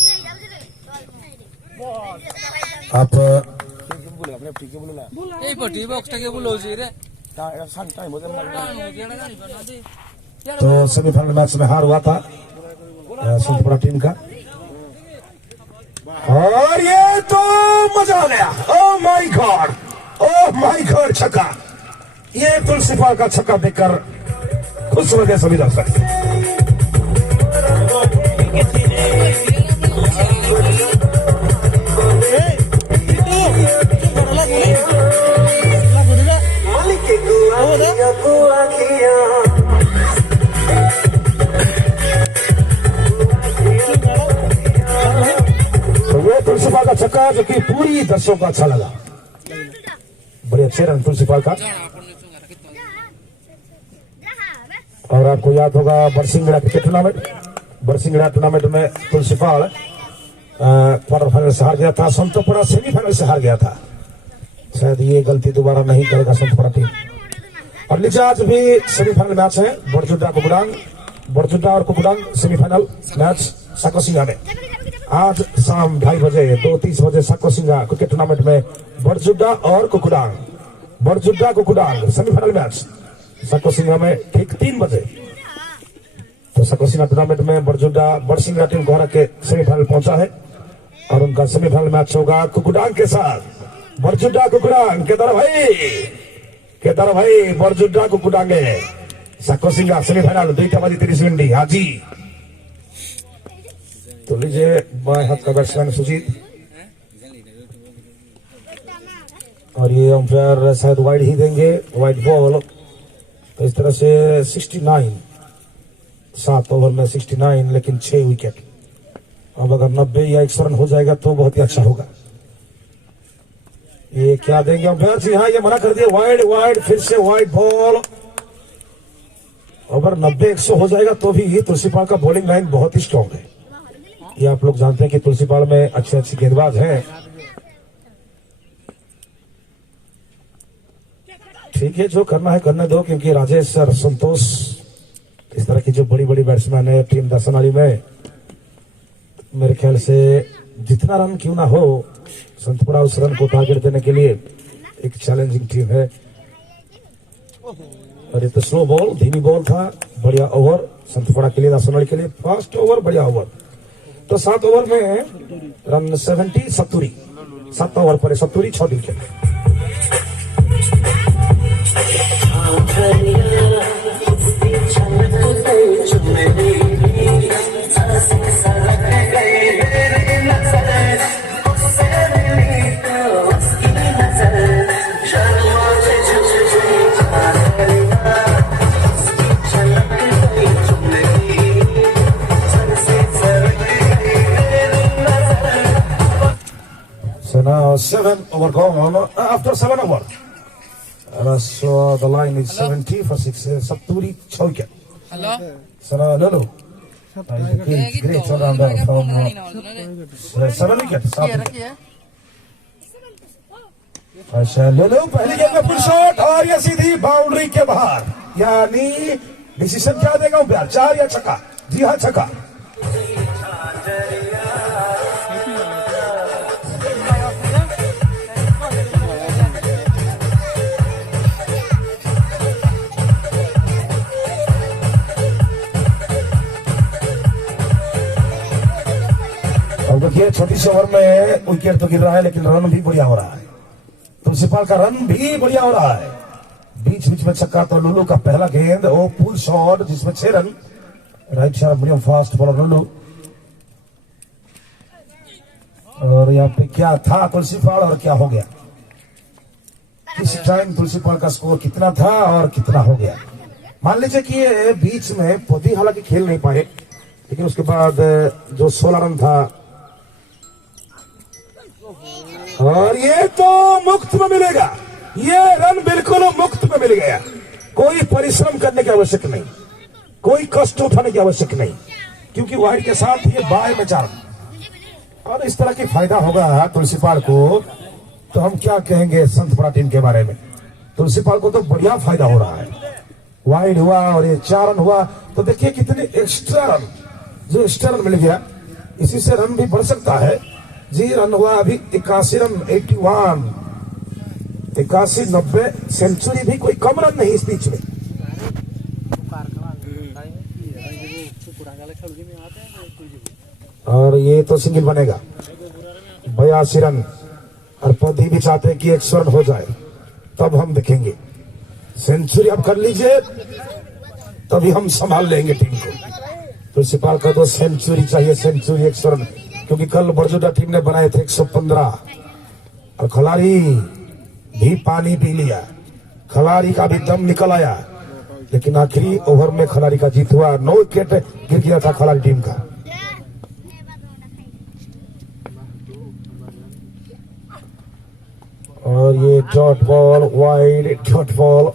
आप तो सेमीफाइनल मैच में हार हुआ था संतपुरा टीम का और ये तो मजा आ गया ओह माय गॉड छक्का ये तुलसी पाल का छक्का देखकर खुश हो गए सभी दर्शक तो वो तुलसी पाल का छक्का जो कि पूरी दर्शकों को अच्छा लगा बड़े अच्छे रन तुलसी पाल का और आपको याद होगा बरसिंगड़ा क्रिकेट टूर्नामेंट में तुलसी पाल क्वार्टर फाइनल से हार गया था संतपुरा सेमीफाइनल से हार गया था शायद ये गलती दोबारा नहीं करेगा संतपुरा टीम और नीचे आज भी सेमीफाइनल मैच है बड़जुड्डा और कुकुडांग सेमीफाइनल मैच साकोसिंगा में आज शाम 2:30 बजे 2:30 बजे साकोसिंगा क्रिकेट टूर्नामेंट में बड़जुड्डा और कुकुडांग सेमीफाइनल मैच साकोसिंगा में ठीक 3 बजे तो साकोसिंगा टूर्नामेंट में बड़सिंगा टीम को हरा के सेमीफाइनल पहुंचा है और उनका सेमीफाइनल मैच होगा कुकुडांग के साथ बड़जुड्डा कुकुडांग केदार भाई बड़जुड्डा कुकुडांग साकोसिंगा सेमीफाइनल 2:30 आज ही तो लीजिए बाएं हाथ का बैट्समैन सुजीत और ये अंपायर शायद वाइड ही देंगे वाइड बॉल तो इस तरह से 69 7 ओवर में 69 लेकिन 6 विकेट अब अगर 90 या 100 रन हो जाएगा तो बहुत ही अच्छा होगा ये क्या देंगे अंपायर जी हाँ ये मना कर दिया वाइड फिर से वाइड बॉल अगर 90-100 हो जाएगा तो भी तुलसी पाल का बॉलिंग लाइन बहुत ही स्ट्रांग है ये आप लोग जानते हैं कि तुलसी पाल में अच्छे गेंदबाज हैं ठीक है जो करना है करने दो क्योंकि राजेश और संतोष इस तरह की जो बड़ी बैट्समैन है टीम दर्शनाली में मेरे ख्याल से जितना रन क्यों ना हो संतपुरा उस रन को टारगेट देने के लिए एक चैलेंजिंग टीम है और ये तो स्लो बॉल धीमी बॉल था बढ़िया ओवर संतपुरा के लिए दर्शनाली के लिए फर्स्ट ओवर बढ़िया ओवर तो 7 ओवर में रन 70 7 ओवर पर 70 6 wicket So now 7 over gone after 7 over. So the line is 70 for 6 70 6 wicket. Hello. So now Lulu. Great surrounder from 7 wickets. अच्छा लुलू पहली गेंद में फुल शॉट और ये सीधी बाउंड्री के बाहर यानी डिसीजन क्या देगा अंपायर 4 या छक्का जी हाँ छक्का और देखिए छोटी सी ओवर में विकेट तो गिर रहा है लेकिन रन भी बढ़िया हो रहा है तुलसी पाल का रन भी बढ़िया हो रहा है बीच में छक्का तो लुलू का पहला गेंद वो पुल शॉट जिसमें 6 run right sharp medium fast bowler Lulu और यहाँ पे क्या था तुलसीपाल और क्या हो गया, किस टाइम तुलसीपाल का स्कोर कितना था और कितना हो गया। मान लीजिए कि ये बीच में पोती हालांकि खेल नहीं पाए, लेकिन उसके बाद जो 16 रन था, और ये तो मुफ्त में मिलेगा, ये रन बिल्कुल मुफ्त में मिल गया। कोई परिश्रम करने की आवश्यक नहीं, कोई कष्ट उठाने की आवश्यक नहीं, क्योंकि वाइड के साथ ये बाय में 4 रन। और इस तरह की फायदा होगा तुलसीपाल को, तो हम क्या कहेंगे संतपड़ा टीम के बारे में। तुलसीपाल को तो बढ़िया फायदा हो रहा है, वाइड हुआ और ये 4 रन हुआ, तो देखिए कितने एक्स्ट्रा रन, जो एक्स्ट्रा रन मिल गया, इसी से रन भी बढ़ सकता है जी। रन हुआ अभी 81 रन, 81, 81, 90, सेंचुरी भी कोई कम रन नहीं इस बीच में। और ये तो सिंगल बनेगा, 82 रन, और पौधी भी चाहते हैं कि 100 रन हो जाए, तब हम देखेंगे। सेंचुरी आप कर लीजिए, तभी हम संभाल लेंगे टीम को। तुलसीपाल का तो सेंचुरी चाहिए, सेंचुरी 100 रन, क्योंकि कल बरजोड़ा टीम ने बनाए थे 115, और खिलाड़ी भी पानी पी लिया, खिलाड़ी का भी दम निकल आया, लेकिन आखिरी ओवर में खिलाड़ी का जीत हुआ। 9 विकेट गिर गया था खिलाड़ी टीम का। और ये dot ball, wide dot ball,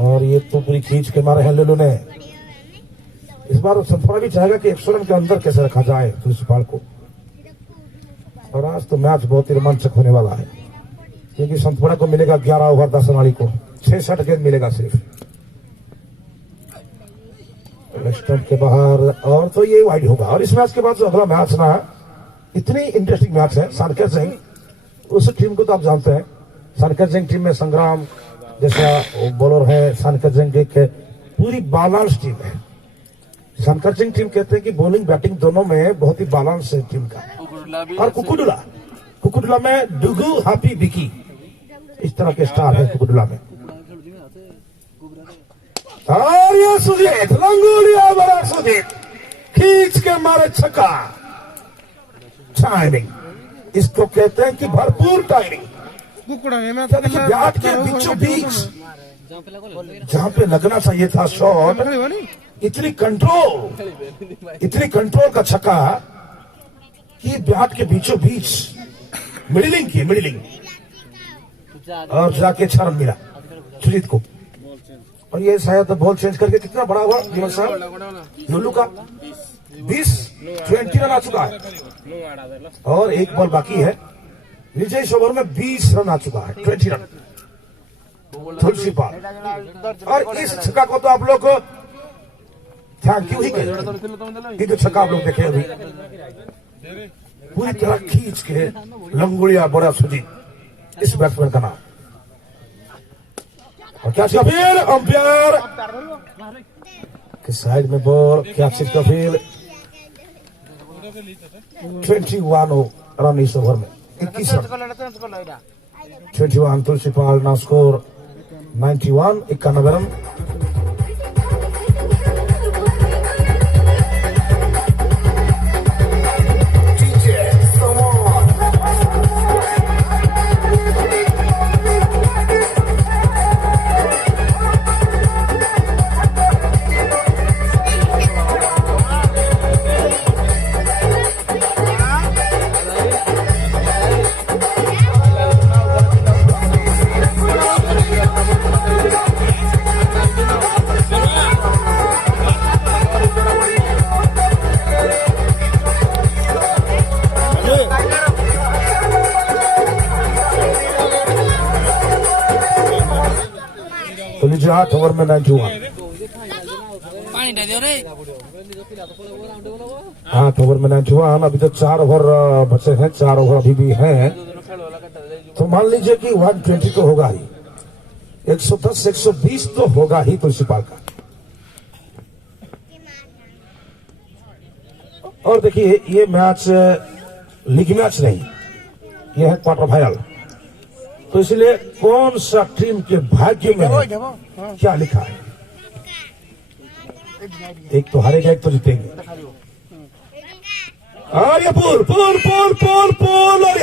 और ये तो पूरी खींच के मारे हैं लुलू ने। इस बार संतपड़ा भी चाहेगा कि 100 रन के अंदर कैसे रखा जाए तुलसीपाल को। और आज तो मैच बहुत ही रोमांचक होने वाला है, क्योंकि संतपड़ा को मिलेगा 11 ओवर 10 रन को, 66 गेंद मिलेगा सिर्फ स्टंप के बाहर, और तो ये वाइड होगा। और इस मैच के बाद जो अगला मैच ना, इतनी इंटरेस्टिंग मैच है। सानकर सिंह उस टीम को तो आप जानते हैं, सानकर सिंह टीम में संग्राम जैसा बॉलर है। सानकर सिंह एक पूरी बैलेंस टीम है। सानकर सिंह टीम कहते हैं कि बॉलिंग बैटिंग दोनों में बहुत ही बैलेंस है टीम का। और कुकुडुला में डुगू, हापी, बिकी, इस तरह के स्टार है कुकुडुला में। और ये सुजीत लंगोलिया, बड़ा सुजीत खींच के मारे छक्का। टाइमिंग, इसको कहते हैं कि भरपूर टाइमिंग। देखिए बैट के बीचों बीच जहां पे लगना चाहिए था शॉट, इतनी कंट्रोल का छक्का कि बैट के बीचों बीच मिडलिंग और जाके 6 रन मिला सुजीत को। और ये शायद बॉल चेंज करके कितना बड़ा हुआ जीवन साहब, लुल्लू का 20 रन आ चुका है, और एक बॉल बाकी है। नीचे इस ओवर में 20 रन आ चुका है, 20 रन तुलसीपाल। और इस छक्का को तो आप लोग थैंक यू ही कहेंगे। ये जो छक्का आप लोग देखे अभी, पूरी तरह खींच के लंगुड़िया, बड़ा सुजीत इस बैट्समैन का नाम। और क्या फिर अंपायर के साइड में बॉल, क्या का फील 21 रन इस ओवर में, 21 रन 21। तुलसीपाल ना स्कोर 91, 91 रन। तो लीजिए 8 ओवर में 91, 8 ओवर में 91। अभी तो 4 ओवर बचे हैं, 4 ओवर अभी भी हैं, तो मान लीजिए कि 120 तो होगा ही, 110 120 तो होगा ही तुलसीपाल का। और देखिए ये मैच लीग मैच नहीं, ये है क्वार्टर फाइनल। तो इसलिए कौन सा टीम के भाग्य में क्या लिखा है, एक तो हारेगा एक तो जीतेंगे। और ये पुल पुल पुल पुल पुल और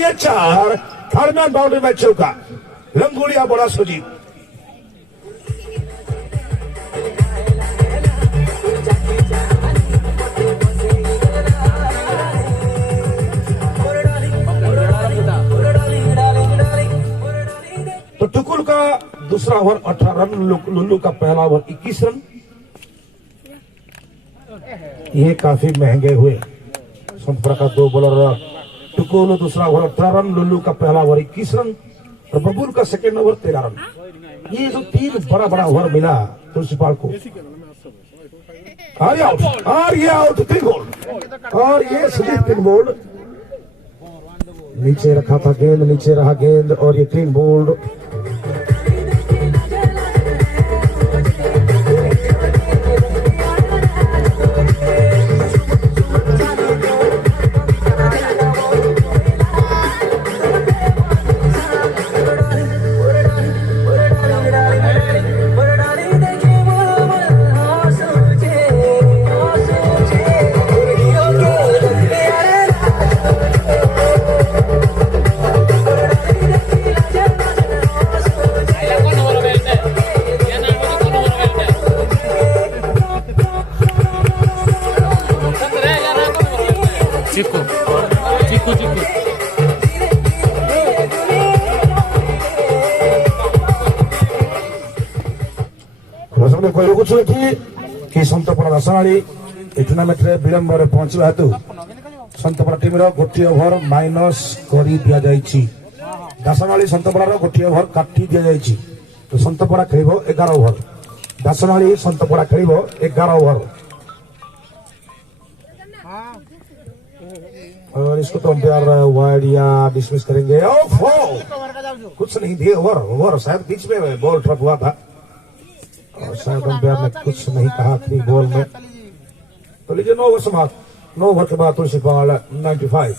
ये चार दरमियान बाउंड्री में चौका, लंगोड़िया बड़ा सुजीत। तो टुकुल का दूसरा ओवर 18 रन, लुल्लू का पहला ओवर 21 रन। ये काफी महंगे हुए। संतपुरा का दो बॉलर टुकुल दूसरा ओवर 18 रन, लुल्लू का पहला ओवर 21 रन और बबूल का सेकेंड ओवर 13 रन। ये जो तीन बड़ा बड़ा ओवर मिला तुलसीपाल को, और ये आउट 3 बॉल और ये सिर्फ 3 बॉल। नीचे रखा था गेंद, नीचे रहा गेंद और ये 3 बॉल। कि संतपड़ा दशनाड़ी टूर्णामेंट रे विलंब पहुंचवा हेतु संतपड़ा टीम गोटे ओभर माइनस कर दि जाइए। दशनाड़ी संतपड़ा गोटे ओभर काटी दि जाइए। तो संतपड़ा खेल 11 ओभर, दशनाड़ी संतपड़ा खेल 11 ओभर। और इसको तो अंपायर वाइड या डिसमिस करेंगे। कुछ नहीं दिए ओवर शायद बीच में बॉल ट्रप हुआ था और शायद अंपायर ने कुछ नहीं कहा थी बॉल में। तो लीजिए 9 ओवर समाप्त। 9 ओवर के बाद तुलसीपाल 95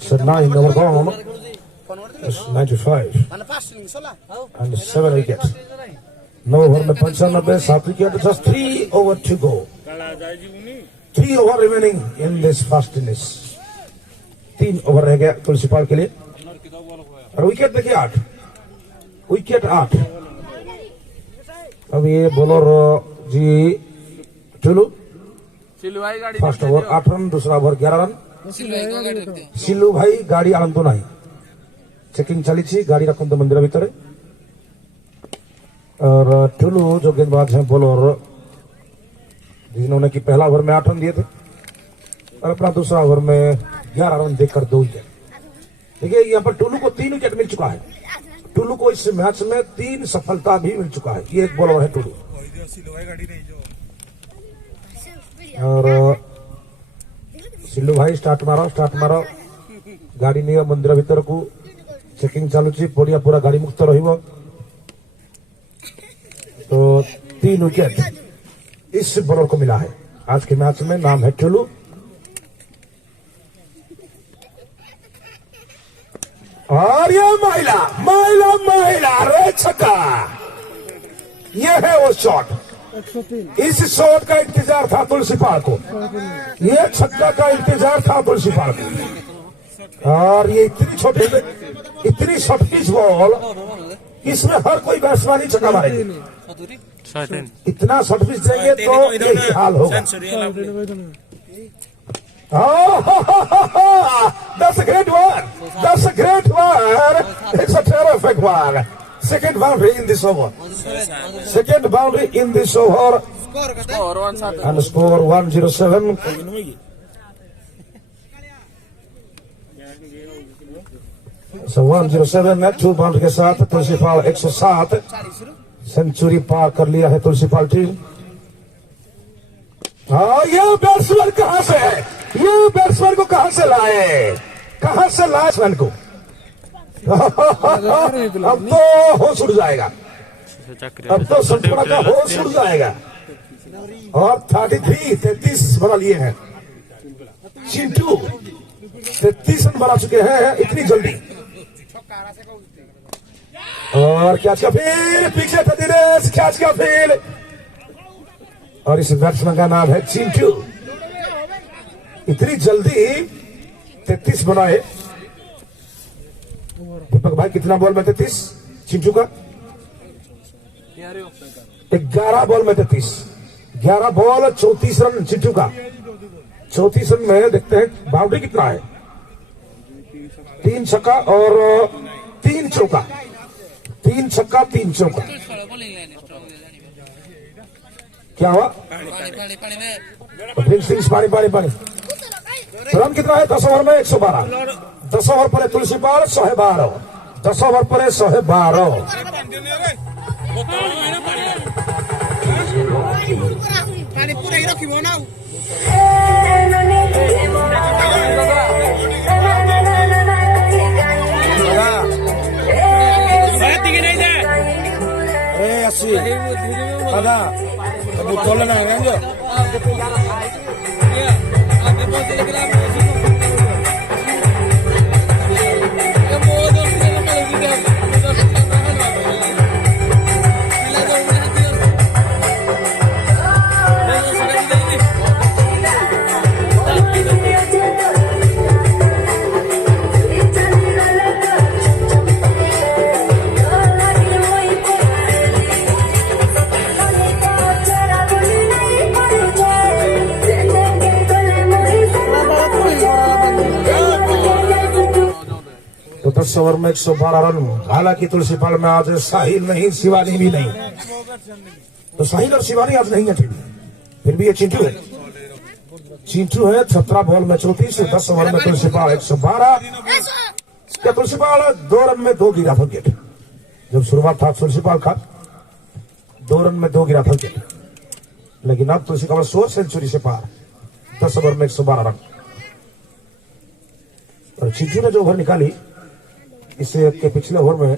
So 9 over gone. It's 95 and 7 wickets. No over में 95, 7 wicket, just 3 over to go. 3 over remaining in this first innings. 3 over रह गया तुलसीपाल के लिए। और विकेट देखिए 8 विकेट 8। अब ये बॉलर जी टुलू फर्स्ट ओवर 8 रन, दूसरा ओवर 11 रन। सिलू भाई गाड़ी आनंद ना चेकिंग चली गाड़ी रखते मंदिर भितर। और टुलू जो गेंदबाज है बॉलर जिन्होंने कि पहला ओवर में 8 रन दिए थे और अपना दूसरा ओवर में 11 रन देकर 2 विकेट। देखिए यहाँ पर टुलू को 3 विकेट मिल चुका है। टुलू को इस मैच में 3 सफलता भी मिल चुका है। ये एक बॉलर है टुलू। और सिल्लू भाई स्टार्ट मारो गाड़ी नहीं मंदिर भीतर को चेकिंग चलुची पड़िया पूरा गाड़ी मुक्त रहिबो। तो 3 विकेट इस बॉलर को मिला है आज के मैच में। नाम है टुलू। और ये महिला रे छक्का। ये है वो शॉट। इस शॉट का इंतजार था तुलसीपाल को। ये छक्का का इंतजार था तुलसीपाल को। और ये इतनी शॉर्ट पिच बॉल, इसमें हर कोई बैट्समैन ही छक्का मारेगा। इतना शॉर्ट पिच देंगे तो यही हाल होगा। That's a great one. It's a terrific one. Second boundary in this over. And score 107. So 107 net 2 boundary के साथ तुलसीपाल 107 सेंचुरी पार कर लिया है तुलसीपाल टीम। ये बैट्समैन कहां से है? ये बैट्समैन को कहां से लाए? कहां से लाए बैट्समैन को? अब तो होश उड़ जाएगा, अब तो संतोड़ा का होश उड़ जाएगा। और 33 बना लिए हैं चिंटू, 33 रन बना चुके हैं इतनी जल्दी। और कैच का फील्ड, पीछे था दिनेश, कैच का फील्ड। और इस बैट्समैन का नाम है चिंटू। इतनी जल्दी 33 बनाए। दीपक भाई कितना बॉल में 33 चिंटू का? 11 बॉल में 33, 11 बॉल 34 रन चिंटू का। 34 रन में देखते हैं बाउंड्री कितना है। 3 छक्का और 3 चौका, 3 छक्का 3 चौका। क्या हुआ? पानी पानी पानी। रन कितना है? 10 ओवर में 112। 10 ओवर पर तुलसी पाल 112, 10 ओवर पर 112। पानी पूरा ही रखी ना। दादा अब चलना है जो तो 10 ओवर में 112 रन। हालांकि तुलसी पाल में आज साहिल नहीं, शिवानी भी नहीं, तो साहिल और शिवानी आज नहीं है टीम, फिर भी ये चिंटू है। चिंटू है 17 बॉल में 34, 10 ओवर में तुलसी पाल 112। क्या तुलसी पाल 2 रन में 2 गिरा था विकेट? जब शुरुआत था तुलसी पाल का 2 रन में 2 गिरा था विकेट, लेकिन अब तुलसी पाल 100 सेंचुरी से पार, 10 ओवर में 112 रन। और चिंटू ने जो ओवर निकाली इससे के पिछले ओवर में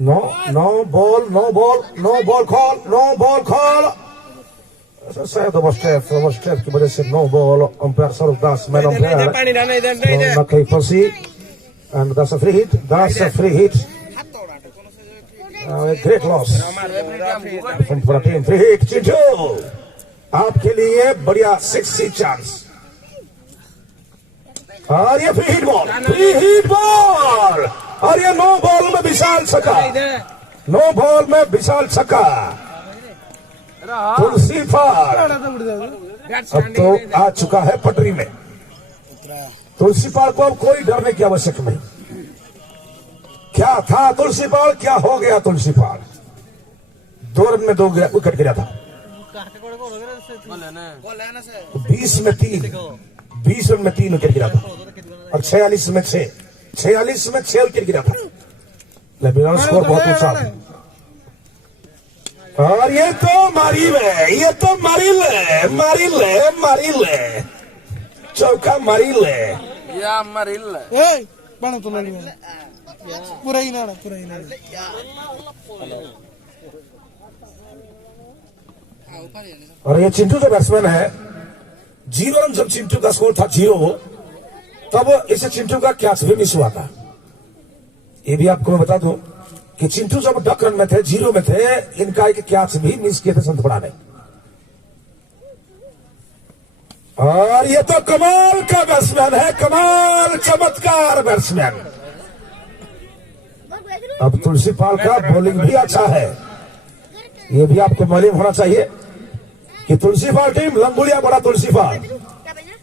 9 बॉल कॉल। शायद ओवरस्टेप की वजह से 9 बॉल। अंपायर स्वरूप दास मैन अंपायर नकई फंसी and that's a free hit, great loss for team. Free hit Chintu आपके लिए बढ़िया 60 चांस। और ये फ्री हिट बॉल, और ये 9 बॉल में विशाल छक्का, 9 बॉल में विशाल छक्का। तुलसी पाल अब तो आ चुका है पटरी में। तुलसी पाल को अब कोई डरने की आवश्यकता नहीं। क्या था तुलसी पाल, क्या हो गया तुलसी पाल? 2 रन में 2 विकेट गिरा था। 20 में 3 विकेट गिरा था, और 46 में 6 विकेट गिरा था। लेकिन स्कोर बहुत ऊंचा। और ये तो मारिल चौका मारिल पूरा ही ना। और ये चिंटू जो बैट्समैन है, 0 रन जब चिंटू का स्कोर था 0, तब इसे चिंटू का कैच भी मिस हुआ था। ये भी आपको मैं बता दूं कि चिंटू जब डक रन में थे, 0 में थे, इनका एक कैच भी मिस किए थे संतपड़ा ने। और ये तो कमाल का बैट्समैन है, कमाल चमत्कार बैट्समैन। अब तुलसी पाल का बॉलिंग भी अच्छा है, ये भी आपको मालूम होना चाहिए कि तुलसी पाल टीम लंगुड़िया बड़ा तुलसी पाल,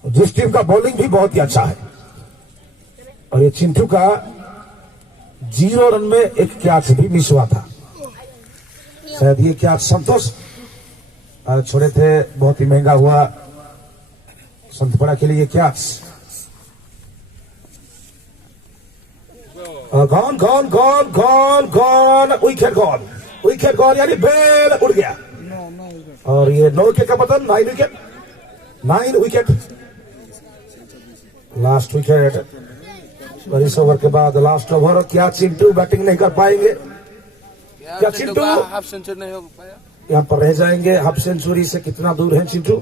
जिस टीम का बॉलिंग भी बहुत ही अच्छा है। और ये चिंटू का 0 रन में एक कैच भी मिस हुआ था। शायद ये कैच संतोष छोड़े थे, बहुत ही महंगा हुआ संतपड़ा के लिए कैच। गॉन विकेट गॉन यानी बेल उड़ गया। और ये 9 विकेट का पतन, 9 विकेट लास्ट विकेट। और इस ओवर के बाद लास्ट ओवर, क्या चिंटू बैटिंग नहीं कर पाएंगे? क्या चिंटू हाफ सेंचुरी नहीं हो पाया? यहाँ पर रह जाएंगे? हाफ सेंचुरी से कितना दूर है चिंटू?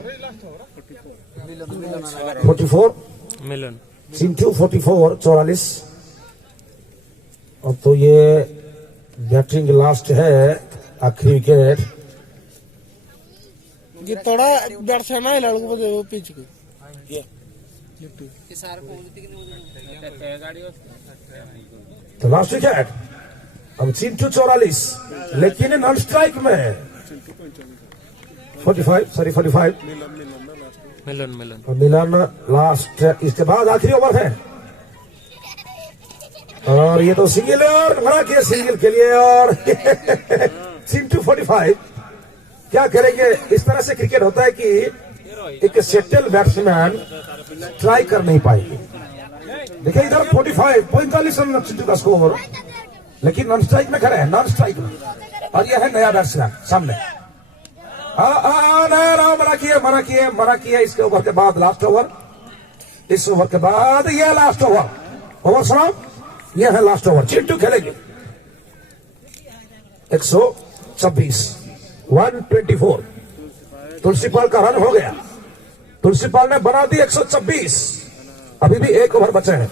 44 मिलन चिंटू 44। और तो ये बैटिंग लास्ट है, आखिरी विकेट। ये थोड़ा बैट्समैन है लड़को को पिच के तो लास्ट विकेट। अब चिंटू 44, लेकिन नॉन स्ट्राइक में 45 मिलन और मिलन लास्ट। इसके बाद आखिरी ओवर है और ये तो सिंगल है और भरा किया सिंगल के लिए। और चिंटू 45 क्या करेंगे? इस तरह से क्रिकेट होता है कि एक सेटल बैट्समैन ट्राई कर नहीं पाएंगे। देखिए इधर 45 रन चिंटू का स्कोर, लेकिन नॉन स्ट्राइक में खड़े हैं, नॉन स्ट्राइक में। और यह है नया बैट्समैन सामने। मना किए। इसके ओवर के बाद लास्ट ओवर, इस ओवर के बाद यह लास्ट ओवर सुनाओ, यह है लास्ट ओवर। चिंटू खेलेंगे 126, 124। तुलसीपाल का रन हो गया, तुलसीपाल ने बना दी 126। अभी भी एक ओवर बचे हैं।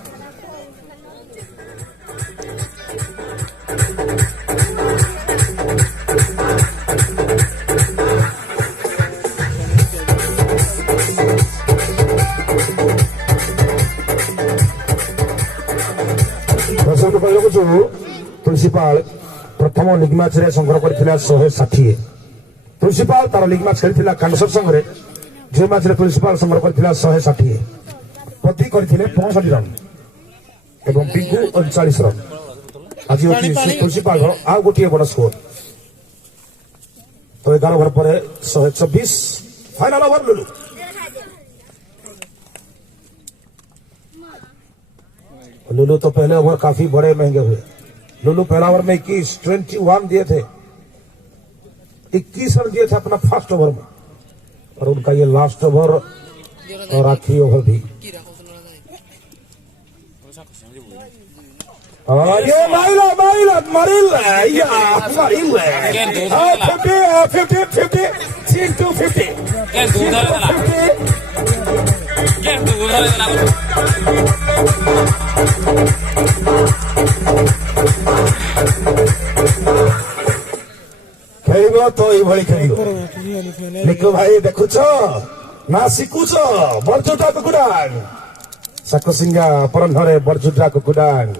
तुलसीपाल प्रथम लीग मैच रे संग्रह करथिला 160। तुलसीपाल तार लीग मैच खेलिथिला कांडसर संघरे, जे मैच रे तुलसीपाल संग्रह करथिला 160। पति करथिले 65 रन एवं पिंकू 39 रन। आज होती तुलसीपाल आ गोटे बड़ स्कोर। तो 11 ओवर पर 126। Final over Lulu. लुलू तो पहले ओवर काफी बड़े महंगे हुए। लुलू पहला ओवर में 21 दिए थे, 21 रन दिए थे अपना फर्स्ट ओवर में। और उनका ये लास्ट ओवर और आखिरी ओवर भी। और ये मारिल 50 चिंटू 50। खेल तो ये खेल लिखो भाई, देखुच ना शिखुच बरजुटा कुकुडांग साकसिंगा अपराह्न बरजुटा कुकुडांग।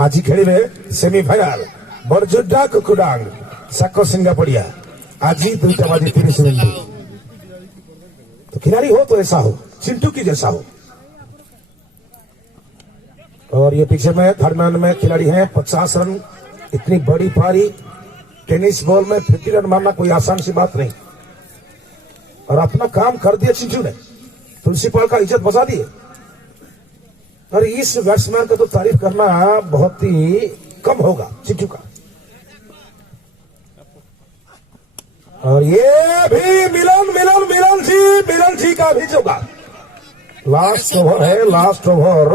आज खेलिए सेमिफाइनाल बरजुटा कुकुडांग साकसिंगा पड़िया। आज 2:30 तो खिलाड़ी हो तो ऐसा हो, चिंटू की जैसा हो। और ये पीछे में थर्ड मैन में खिलाड़ी हैं 50 रन। इतनी बड़ी पारी टेनिस बॉल में 50 रन मारना कोई आसान सी बात नहीं। और अपना काम कर दिया चिंटू ने, तुलसीपाल का इज्जत बचा दिए। और इस बैट्समैन का तो तारीफ करना बहुत ही कम होगा चिंटू का। और ये भी मिलन जी का भी जोगा। लास्ट ओवर है, लास्ट ओवर।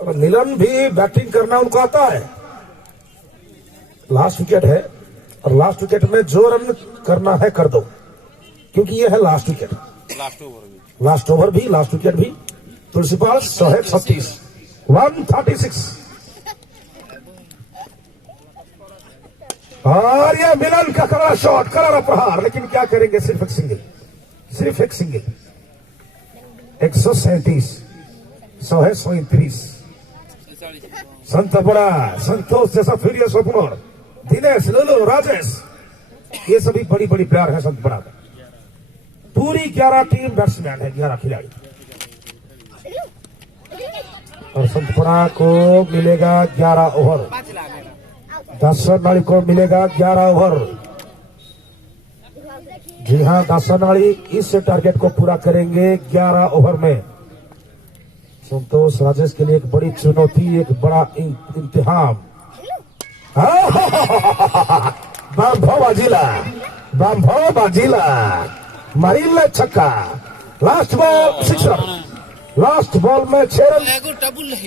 और मिलन भी बैटिंग करना उनको आता है। लास्ट विकेट है और लास्ट विकेट में जो रन करना है कर दो, क्योंकि ये है लास्ट विकेट। लास्ट ओवर भी लास्ट विकेट भी। तुलसीपाल 136, 136। और ये मिलन का करारा शॉट, करारा प्रहार, लेकिन क्या करेंगे? सिर्फ एक सिंगल। 137, 137। संत बड़ा संतोष जैसा फीरियस ओपनर, दिनेश, लुलू, राजेश, ये सभी बड़ी प्लेयर है संत बड़ा। पूरी 11 टीम बैट्समैन है, 11 खिलाड़ी। और संत बड़ा को मिलेगा 11 ओवर, दासनाड़ी को मिलेगा 11 ओवर। जी हाँ, दासनाड़ी इस टारगेट को पूरा करेंगे 11 ओवर में। संतोष राजेश के लिए एक बड़ी चुनौती, एक बड़ा इम्तिहान। भवा जिला बाम्भो बाजीला मरीला छक्का। Last ball 6 run, last ball में 6 रन।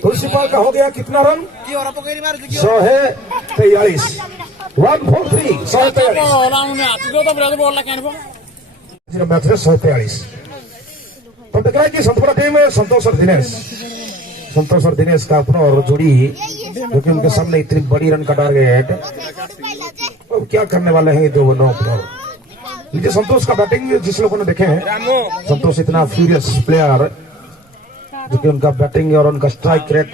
तुलसीपाल का हो गया कितना रन? 143, 143, 143 तो दिख रहा है कि संतपुरा टीम में संतोष और दिनेश का अपना और जोड़ी, जो कि उनके सामने इतनी बड़ी रन का टारगेट, अब क्या करने वाले हैं ये दो नो अपनर। लीजिए संतोष का बैटिंग जिस लोगों ने देखे हैं, संतोष इतना फ्यूरियस प्लेयर, जो कि उनका बैटिंग और उनका स्ट्राइक रेट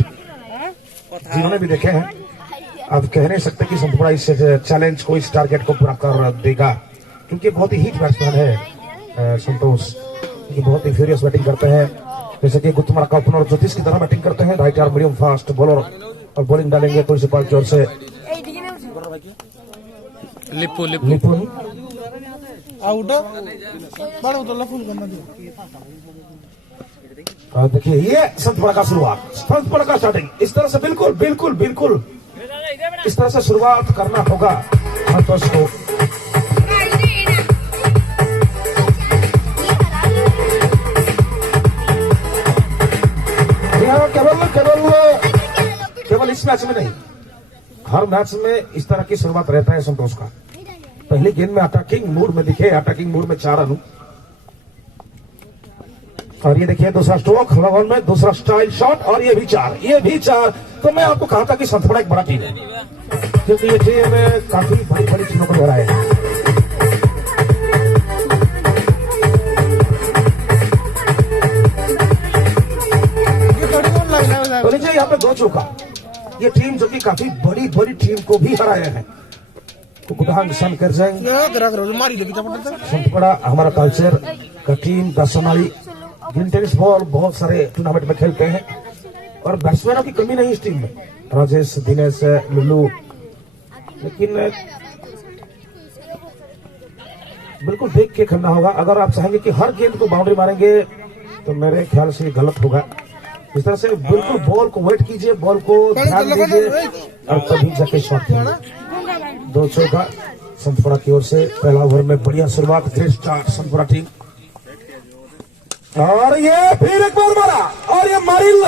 जिन्होंने भी देखे हैं, आप कह नहीं सकते कि संतपुरा इस चैलेंज को, इस टारगेट को पूरा कर देगा, क्योंकि बहुत ही हिट बैट्समैन है संतोष, बहुत ही फ्यूरियस बैटिंग करते हैं। जैसे कि गुत्तमारा का ओपनर ज्योतिष की तरह बैटिंग करते हैं, right arm medium fast bowler, और बॉलिंग डालेंगे तुलसीपाल की ओर से लिपुन। आउट बड़ा उतला फुल करना दिया। देखिए ये संतपुरा का शुरुआत, संतपुरा का स्टार्टिंग इस तरह से बिल्कुल बिल्कुल बिल्कुल इस तरह से शुरुआत करना होगा संतोष को। केवल इस मैच में नहीं, हर मैच में इस तरह की शुरुआत रहता है संतोष का। पहली गेंद में अटैकिंग मूड में दिखे, अटैकिंग मूड में 4 रन, और ये देखिए दूसरा स्ट्रोक लगन में, दूसरा स्टाइल शॉट, और ये भी 4। तो मैं आपको कहा था कि संतपुरा एक बड़ा टीम है, क्योंकि ये टीम काफी बड़ी बड़ी टीमों को हरा है। तो नीचे यहाँ पे 2 चौका, ये टीम जो कि काफी बड़ी बड़ी टीम को भी हराए हैं। संतपुरा हमारा कल्चर का टीम, दर्शनाली ग्रीन टेनिस बॉल बहुत सारे टूर्नामेंट में खेलते हैं, और बैट्समैनों की कमी नहीं इस टीम में, राजेश, दिनेश, लुल्लू, लेकिन बिल्कुल देख के खेलना होगा। अगर आप चाहेंगे कि हर गेंद को बाउंड्री मारेंगे तो मेरे ख्याल से गलत होगा। इस तरह से बिल्कुल बॉल को वेट कीजिए, बॉल को ध्यान दीजिए, और तभी जाके शॉट कीजिए। 2 चौका संतपुरा की ओर से, पहला ओवर में बढ़िया शुरुआत, ग्रेट स्टार्ट संतपुरा टीम। और ये फिर एक बार मारा, और ये मरील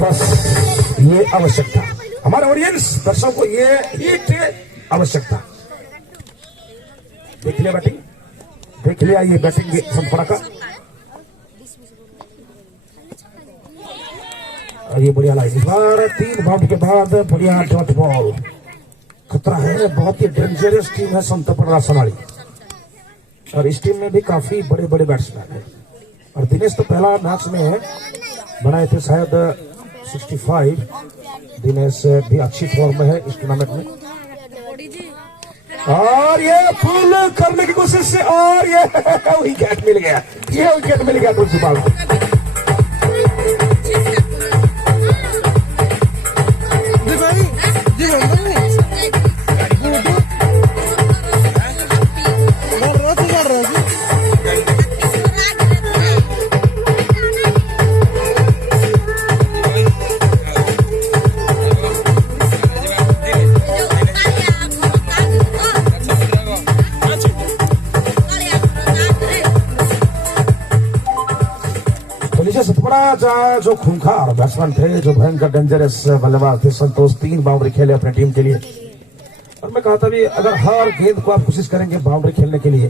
बस ये आवश्यकता, हमारे ऑडियंस दर्शकों को ये हिट आवश्यकता। देख लिया बैटिंग, देख लिया ये बैटिंग संतपुरा का, और ये बढ़िया लाइन, इस बार 3 बाउंड्री के बाद बढ़िया डॉट बॉल। खतरा है, बहुत ही डेंजरस टीम है संतपुरा सनाली, और इस टीम में भी काफी बड़े बड़े बैट्समैन है। और दिनेश तो पहला मैच में है, बनाए थे शायद 65। दिनेश भी अच्छी फॉर्म में है इस टूर्नामेंट में, और ये फुल करने की कोशिश से, और ये विकेट मिल गया, ये विकेट मिल गया तुलसीपाल को। संतपुरा जो खूंखार बैट्समैन थे, जो भयंकर डेंजरस बल्लेबाज थे, संतोष 3 बाउंड्री खेले अपनी टीम के लिए। और मैं कहा था भी अगर हर गेंद को आप कोशिश करेंगे बाउंड्री खेलने के लिए,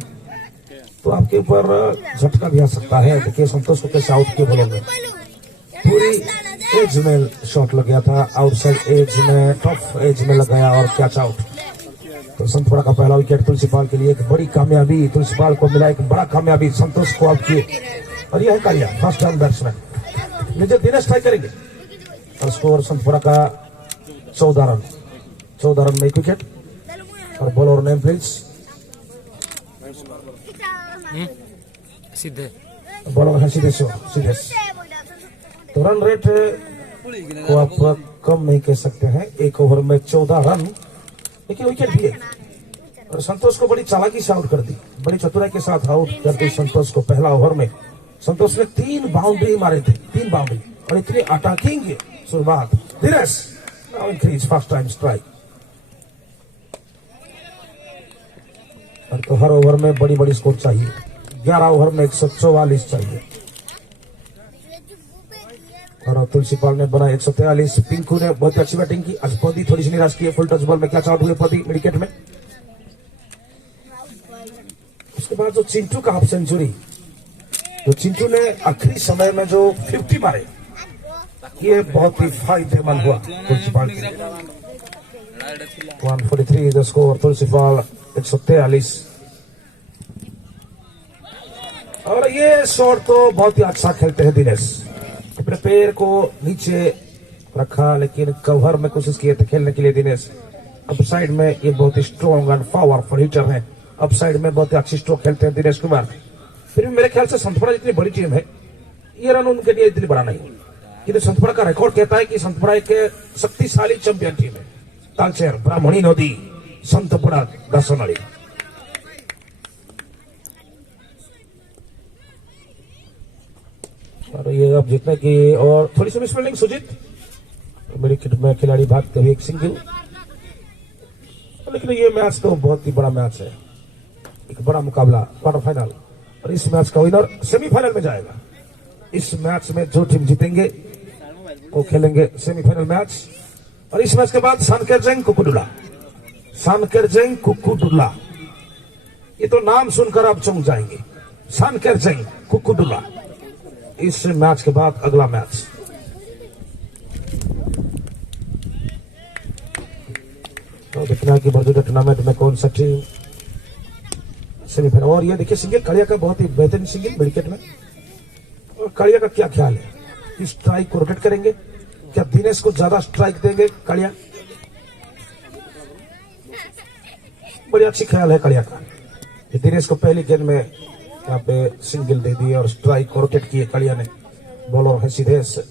तो आपके ऊपर झटका भी आ सकता है। देखिए संतोष को कैसे आउट किए बोलोगे, पूरी एज में शॉट लग गया था, आउटसाइड एज में, टॉप एज में लग गया, और कैच आउट। तो संतपुरा का पहला विकेट तुलसीपाल के लिए एक बड़ी कामयाबी, तुलसीपाल को मिला एक बड़ा कामयाबी, संतोष को आउट किए। और यह है कालिया, फर्स्ट टाइम बैट्समैन। नीचे दिनेश ट्राई करेंगे, और स्कोर संतपुरा का 14 रन, 14 रन में 1 विकेट। और बॉलर नेम प्लीज, सीधे बॉलर है सीधे। तो रन रेट को आप कम नहीं कह सकते हैं, 1 ओवर में 14 रन, लेकिन विकेट भी है। और संतोष को बड़ी चालाकी से आउट कर दी, बड़ी चतुराई के साथ आउट कर दी संतोष को पहला ओवर में संतोष ने 3 बाउंड्री मारे थे, 3 बाउंड्री, और इतनी अटैकिंग शुरुआत। Dinesh now increase first time strike. तो हर ओवर में बड़ी बड़ी स्कोर चाहिए, 11 ओवर में 144 चाहिए। और तुलसी पाल ने बना 143। पिंकू ने बहुत अच्छी बैटिंग की। आज पदी थोड़ी सी निराश की है, फुल टच बॉल में कैच आउट हुए पदी विकेट में। उसके बाद जो चिंटू का हाफ सेंचुरी, जो चिंटू ने आखिरी समय में जो 50 मारे, ये बहुत ही फायदेमंद हुआ तुलसी पाल के लिए। 143 द स्कोर, तुलसी पाल 143। और ये शॉट तो बहुत ही अच्छा खेलते हैं दिनेश। अपने पैर को नीचे रखा, लेकिन कवर में कोशिश किए थे खेलने के लिए दिनेश। अप साइड में ये बहुत ही स्ट्रॉन्ग एंड पावरफुल हिटर है। अप साइड में बहुत ही अच्छी स्ट्रोक खेलते हैं दिनेश कुमार। फिर भी मेरे ख्याल से संतपुरा जितनी बड़ी टीम है, ये रन उनके लिए इतनी बड़ा नहीं। किंतु संतपुरा का रिकॉर्ड कहता है कि संतपुरा एक शक्तिशाली चैंपियन टीम है। तालचेर, ब्राह्मणी नदी, संतपुरा दसनड़ी। और ये अब जीतने की और थोड़ी सी मिसफील्डिंग सुजीत, मेरी किट में खिलाड़ी भागते हुए एक सिंगल। लेकिन ये मैच तो बहुत ही बड़ा मैच है, एक बड़ा मुकाबला, क्वार्टर फाइनल। और इस मैच का विनर सेमीफाइनल में जाएगा। इस मैच में जो टीम जीतेंगे वो खेलेंगे सेमीफाइनल मैच। और इस मैच के बाद सानकेरजेंग कुकुडुला, सानकेरजेंग कुकुडुला, ये तो नाम सुनकर आप चौंक जाएंगे। सानकेरजेंग कुकुडुला, इस मैच के बाद अगला मैच। तो देखना कि बरजूदा टूर्नामेंट में कौन सा टीम सेमीफाइनल। और ये देखिए सिंगल कालिया का, बहुत ही बेहतरीन सिंगल विकेट में। और कालिया का क्या ख्याल है कि स्ट्राइक को रोटेट करेंगे, क्या दिनेश को ज्यादा स्ट्राइक देंगे कालिया? बड़ी अच्छी ख्याल है कालिया का। दिनेश को पहली गेंद में यहाँ पे सिंगल दे दिए और स्ट्राइक को रोटेट किए कालिया ने। बॉलर है सीधे से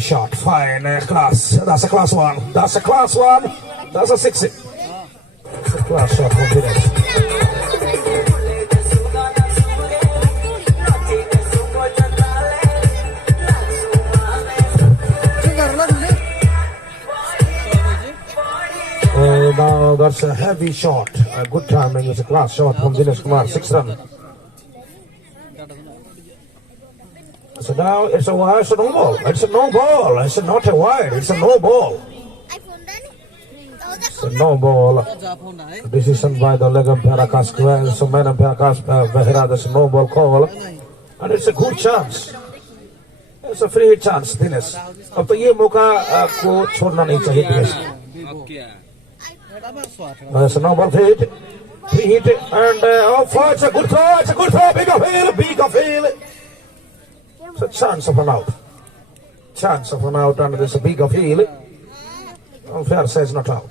shot, fine class, that's a class one, that's a class one, that's a 6. Class shot from Dinesh. Now that's a heavy shot, a good timing, it's a class shot from Dinesh Kumar, 6 run. So now it's a no ball, it's a no ball, it's not a wide, it's a no ball. It's a no ball. Decision by the leg umpire Akash Kuel, so man umpire Akash Behra, that's a no ball call. And it's a good chance. It's a free hit chance, Dinesh. अब तो ये मौका को छोड़ना नहीं चाहिए Dinesh. It's a no ball free hit, and it's a good throw, it's a good throw, big of field. It's a chance of an out. Chance of an out, and there's a big appeal. Umpire says not out.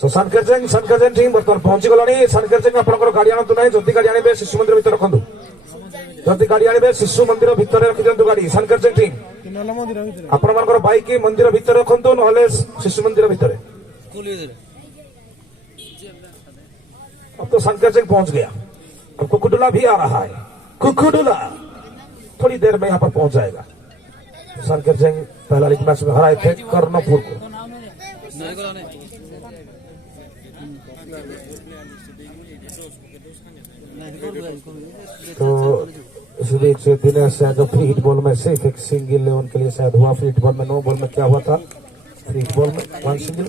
So Sankerjeng team ବର୍ତ୍ତମାନ ପହଞ୍ଚି ଗଲାଣି। Sankerjeng ଆପଣଙ୍କର ଗାଡ଼ି ଆଣନ୍ତୁ ନାହିଁ, ଯଦି ଗାଡ଼ି ଆଣିବେ ଶିଶୁ ମନ୍ଦିର ଭିତରେ ରଖନ୍ତୁ। ଯଦି ଗାଡ଼ି ଆଣିବେ ଶିଶୁ ମନ୍ଦିର ଭିତରେ ରଖିଦିଅନ୍ତୁ ଗାଡ଼ି। Sankerjeng team ଆପଣମାନଙ୍କର ବାଇକ୍ ମନ୍ଦିର ଭିତରେ ରଖନ୍ତୁ, ନହେଲେ ଶିଶୁ ମନ୍ଦିର ଭିତରେ। अब तो Sankerjeng पहुंच गया, अब कुकुडुला भी आ रहा है। कुकुडुला थोड़ी देर में यहाँ पर पहुंच जाएगा। Sankerjeng पहला लीग मैच में हराए थे कर्णपुर को। तो इस बीच दिनेश जो फ्री हिट बॉल में सिर्फ एक सिंगल उनके लिए शायद हुआ। फ्री हिट बॉल में, नो बॉल में क्या हुआ था? फ्री हिट बॉल में 1 single.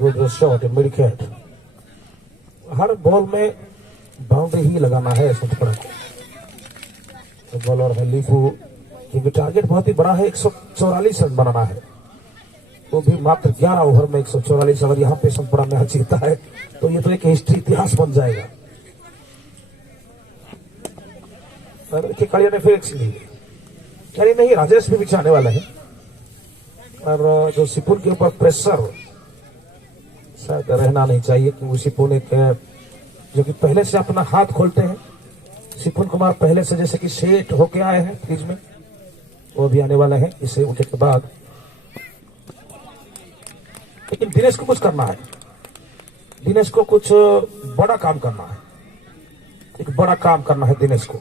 Good shot mid wicket. हर बॉल में बाउंड्री ही लगाना है संतपुरा को। तो बॉलर है लीफू, क्योंकि टारगेट बहुत ही बड़ा है, 144 रन बनाना है, वो भी मात्र 11 ओवर में 144। अगर यहाँ पे संतपुरा मैच जीता है तो ये तो एक हिस्ट्री, इतिहास बन जाएगा। देखिए कालिया ने फिर एक सिंगल, कालिया नहीं राजेश भी पीछे आने वाला है। और जो सिपुल के ऊपर प्रेशर शायद रहना नहीं चाहिए, क्योंकि सिपुल एक जो कि पहले से अपना हाथ खोलते हैं। सिपुल कुमार पहले से जैसे कि सेट होके आए हैं क्रीज में, वो भी आने वाले हैं इसे विकेट के बाद। लेकिन दिनेश को कुछ करना है। दिनेश को कुछ बड़ा काम करना है, एक बड़ा काम करना है दिनेश को।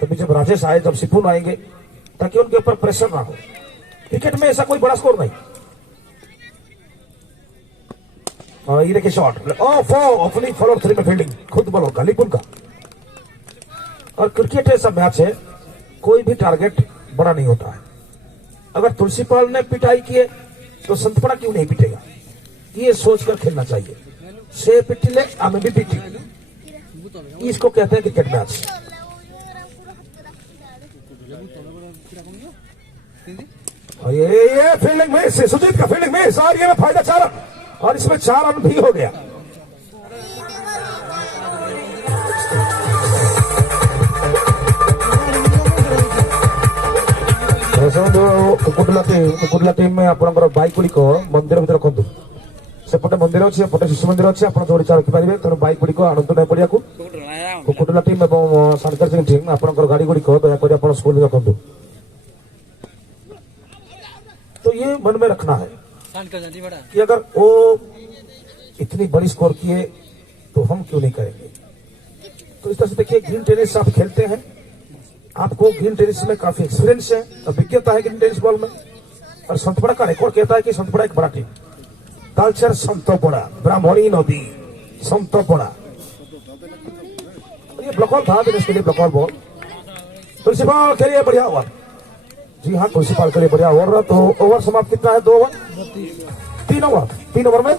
तभी जब राजेश आए, जब सिपुन आएंगे, ताकि उनके ऊपर प्रेशर ना हो। क्रिकेट में ऐसा कोई बड़ा स्कोर नहीं। ये देखिए शॉट, अपनी फॉलो थ्री में फील्डिंग खुद बॉलर का, लिपुन का। और क्रिकेट ऐसा मैच है, कोई भी टारगेट बड़ा नहीं होता है। अगर तुलसीपाल ने पिटाई किए तो संतपड़ा क्यों नहीं पिटेगा, ये सोचकर खेलना चाहिए। से पिटिले हमें भी पिटी, इसको कहते हैं क्रिकेट मैच। और ये फील्डिंग में से सुजीत का फील्डिंग में और ये में फायदा 4 रन, और इसमें 4 रन भी हो गया। कुकुटला टीम में आपंकर बैक गुड़िक मंदिर भर रखु। सेपटे मंदिर अच्छी, एपटे शिशु मंदिर अच्छी, आप जोड़ी रखिपारे। तेणु बैक गुड़िक आणतु ना पड़िया को। कुकुटला टीम और सानकर सिंह टीम आपंकर गाड़ी गुड़िक दयाकोरी स्कूल रखु। तो ये मन में रखना है कि अगर वो इतनी बड़ी स्कोर किए तो हम क्यों नहीं करेंगे। तो इस तरह से देखिए, ग्रीन टेनिस आप खेलते हैं, आपको ग्रीन टेनिस में काफी एक्सपीरियंस है, अभिज्ञता है ग्रीन टेनिस बॉल में। और संतपड़ा का रिकॉर्ड कहता है कि संतपड़ा एक बड़ा टीम, तालचेर संतपड़ा, ब्राह्मणी नदी संतपड़ा। ये ब्लॉकऑल था दिनेश के लिए, ब्लॉकऑल बॉल। तुलसीपाल खेलिए बढ़िया ओवर। जी हाँ, तुलसीपाल के लिए बढ़िया ओवर रहा। तो ओवर समाप्त कितना है? 2 ओवर, 3 ओवर। 3 ओवर में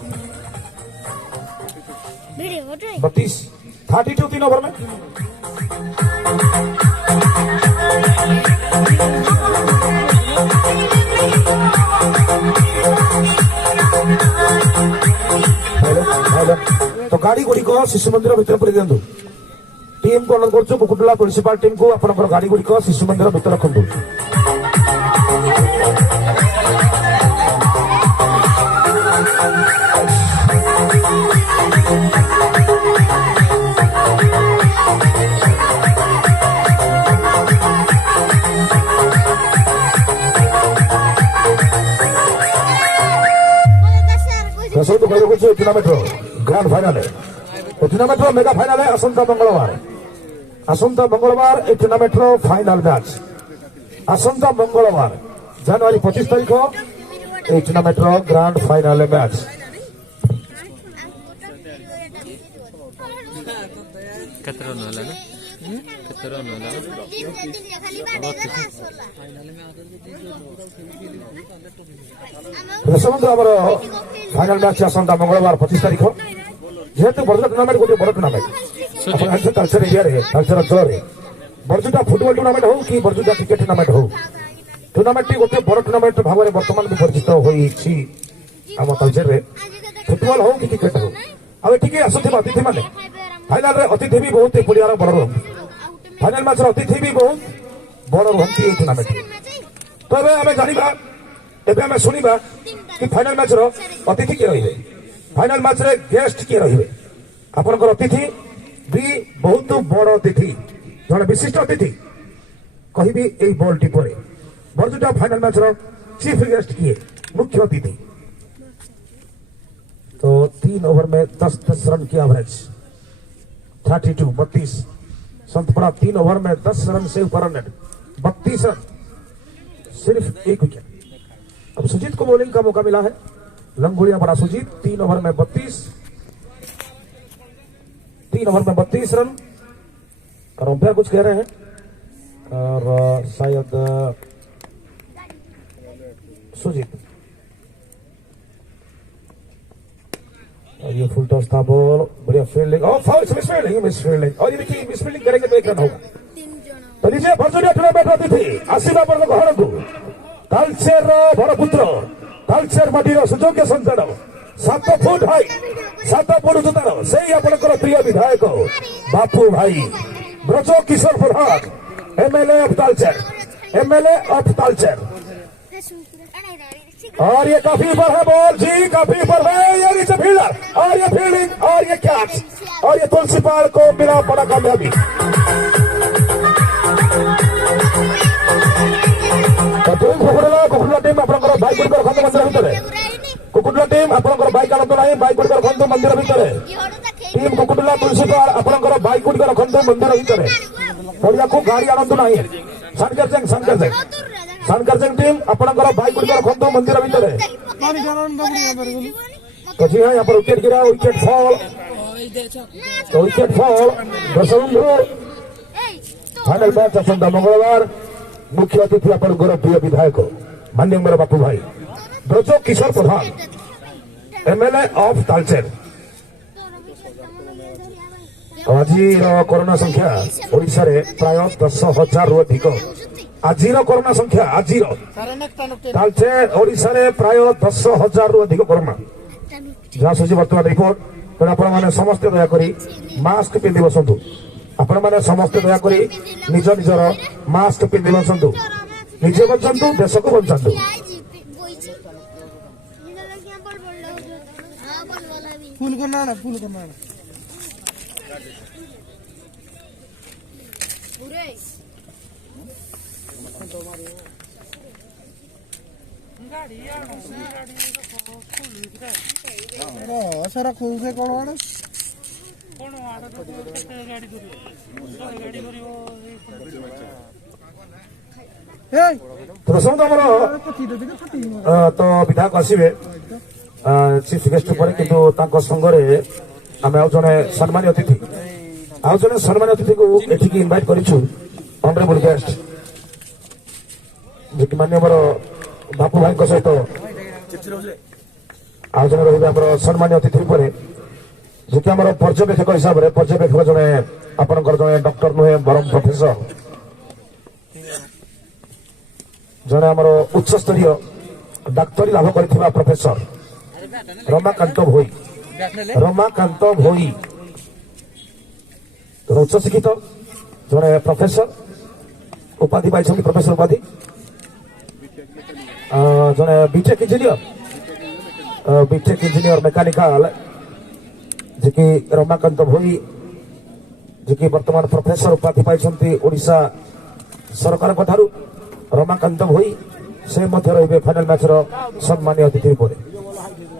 32, 32 3 ओवर में। तो गाड़ी गुड़िक शिशु मंदिर भर पूरी दिखाँ। टीम को अनुरोध करुँ, कुकुटला तुलसीपाल टीम को आपंकर गाड़ी गुड़िक शिशु मंदिर भर रखु। Tournament grand final tournament mega final आसंता मंगलवार ए टूर्नामेंट फाइनाल मैच आसंता मंगलवार जनवरी 25 तारीख ए tournament grand final match. Final match आसंता मंगलवार 25 तारीख। जेहेतु बरजुटा टूर्नामेंट गोटे बड़ टूर्नामेंट तालचेर एरिया तालचेर अंचल बरजुटा फुटबॉल टूर्नामेंट हो कि बरजुटा क्रिकेट टूर्नामेंट हो, टूर्नामेंट गोटे बड़ टूर्नामेंट भाव में बर्तमान भी परिचित होती आम तालचेर। फुटबॉल हो कि क्रिकेट हो, आगे आसुवा अतिथि मैंने फाइनाल अतिथि भी बहुत पड़ियार बड़ रुहति। फाइनाल मैच अतिथि भी बहुत बड़ रुहति टूर्नामेंट। तो आम जाना एवं शुणा कि फाइनाल मैच अतिथि किए रही, फाइनाल मैच रे गेस्ट किए रही। आपनकर अतिथि भी बहुत बड़ अतिथि, जड़े विशिष्ट अतिथि कहि ए बॉल टी पर बरजुटा फाइनाल मैच चीफ गेस्ट किए, मुख्य अतिथि। तो 3 ओवर में 10-10 रन की एवरेज 32 32। संतपड़ा 3 ओवर में 10 रन से ऊपर रन 32 रन, सिर्फ 1 विकेट। अब सुजीत को बॉलिंग का मौका मिला है, लंगोड़िया बड़ा सुजीत 3 ओवर में 32, 3 ओवर में 32 रन। और अंपायर कुछ कह रहे हैं और शायद सुजीत। और ये फुल टॉस था बॉल, बढ़िया फील्डिंग और फाउल, मिस फील्डिंग। और ये देखिए मिस फील्डिंग करेंगे तो 1 रन होगा। तो लीजिए बरजुटा टूर्नामेंट अतिथि आशीर्वाद पर घर को तालचेर बड़पुत्र तालचेर माटीर सुयोग्य सन्तान 7 फुट हाइट 7 फुट उच्चतार से आपंकर प्रिय विधायक बापू भाई ब्रज किशोर प्रधान एमएलए ऑफ तालचेर। और ये काफी ऊपर है बॉल जी, काफी ऊपर है। ये नीचे फील्डर और ये फील्डिंग और ये कैच, और ये तुलसीपाल को मिला बड़ा कामयाबी। कुकुटला टीम आपंकर बैक गुड़िक रखु मंदिर भितर, कुकुटला टीम आपंकर बैक आनंद ना बैक गुड़िक रखु मंदिर भीतर पड़िया को गाड़ी आनंद ना सानकर सिंह टीम आपंकर बाइक गुड़िक रखु मंदिर भितर तो जी हाँ यहाँ पर विकेट गिरा विकेट फॉल दर्शक बंधु फाइनल मैच आसंता मंगलवार मुख्य अतिथि आपंकर प्रिय विधायक माननीय मेरे बापू भाई ब्रज किशोर प्रधान एमएलए ऑफ तालचेर आज कोरोना संख्या ओडिशा रे प्राय 10,000 रु अधिक आज कोरोना संख्या आज तालचेर ओडिशा रे प्राय 10,000 रु अधिक कोरोना जहाँ सूची बर्तमान रिपोर्ट तेणु आपण मैंने समस्ते दयाकोरी मास्क पिंधि बसतु आपण मैंने समस्ते दयाकोरी निज निजर मास्क पिंधि बसतु निजे बचंतु देश को बचातु फूल करना ना फूल करना ना सारा खोल से कौन आड़े तो विधायक आसवे चीफ गेस्ट पर किंतु संगे आम आउ जड़े सम्मानित अतिथि को एठिकी इनवाइट करूँ ऑनरेबल गेस्ट जो कि माननीय बापू भाई सहित आउ जड़े रही सम्मानित अतिथि पर जो कि आम पर्यवेक्षक हिसाब से पर्यवेक्षक जड़े आपंकर जड़े डॉक्टर नुहे बरम प्रोफेसर जड़े आम उच्च स्तरीय डाक्तरी लाभ कर प्रोफेसर रमाकांत भोई उच्च शिक्षित जड़े प्रोफेसर उपाधि पाई प्रोफेसर उपाधि जड़े बीटेक इंजीनियर मेकानिकल जी कि रमाकांत भोई जी कि वर्तमान प्रोफेसर उपाधि पाई ओडिशा सरकार रमाकांत भोई से रे फाइनल मैच सम्मानित अतिथि पर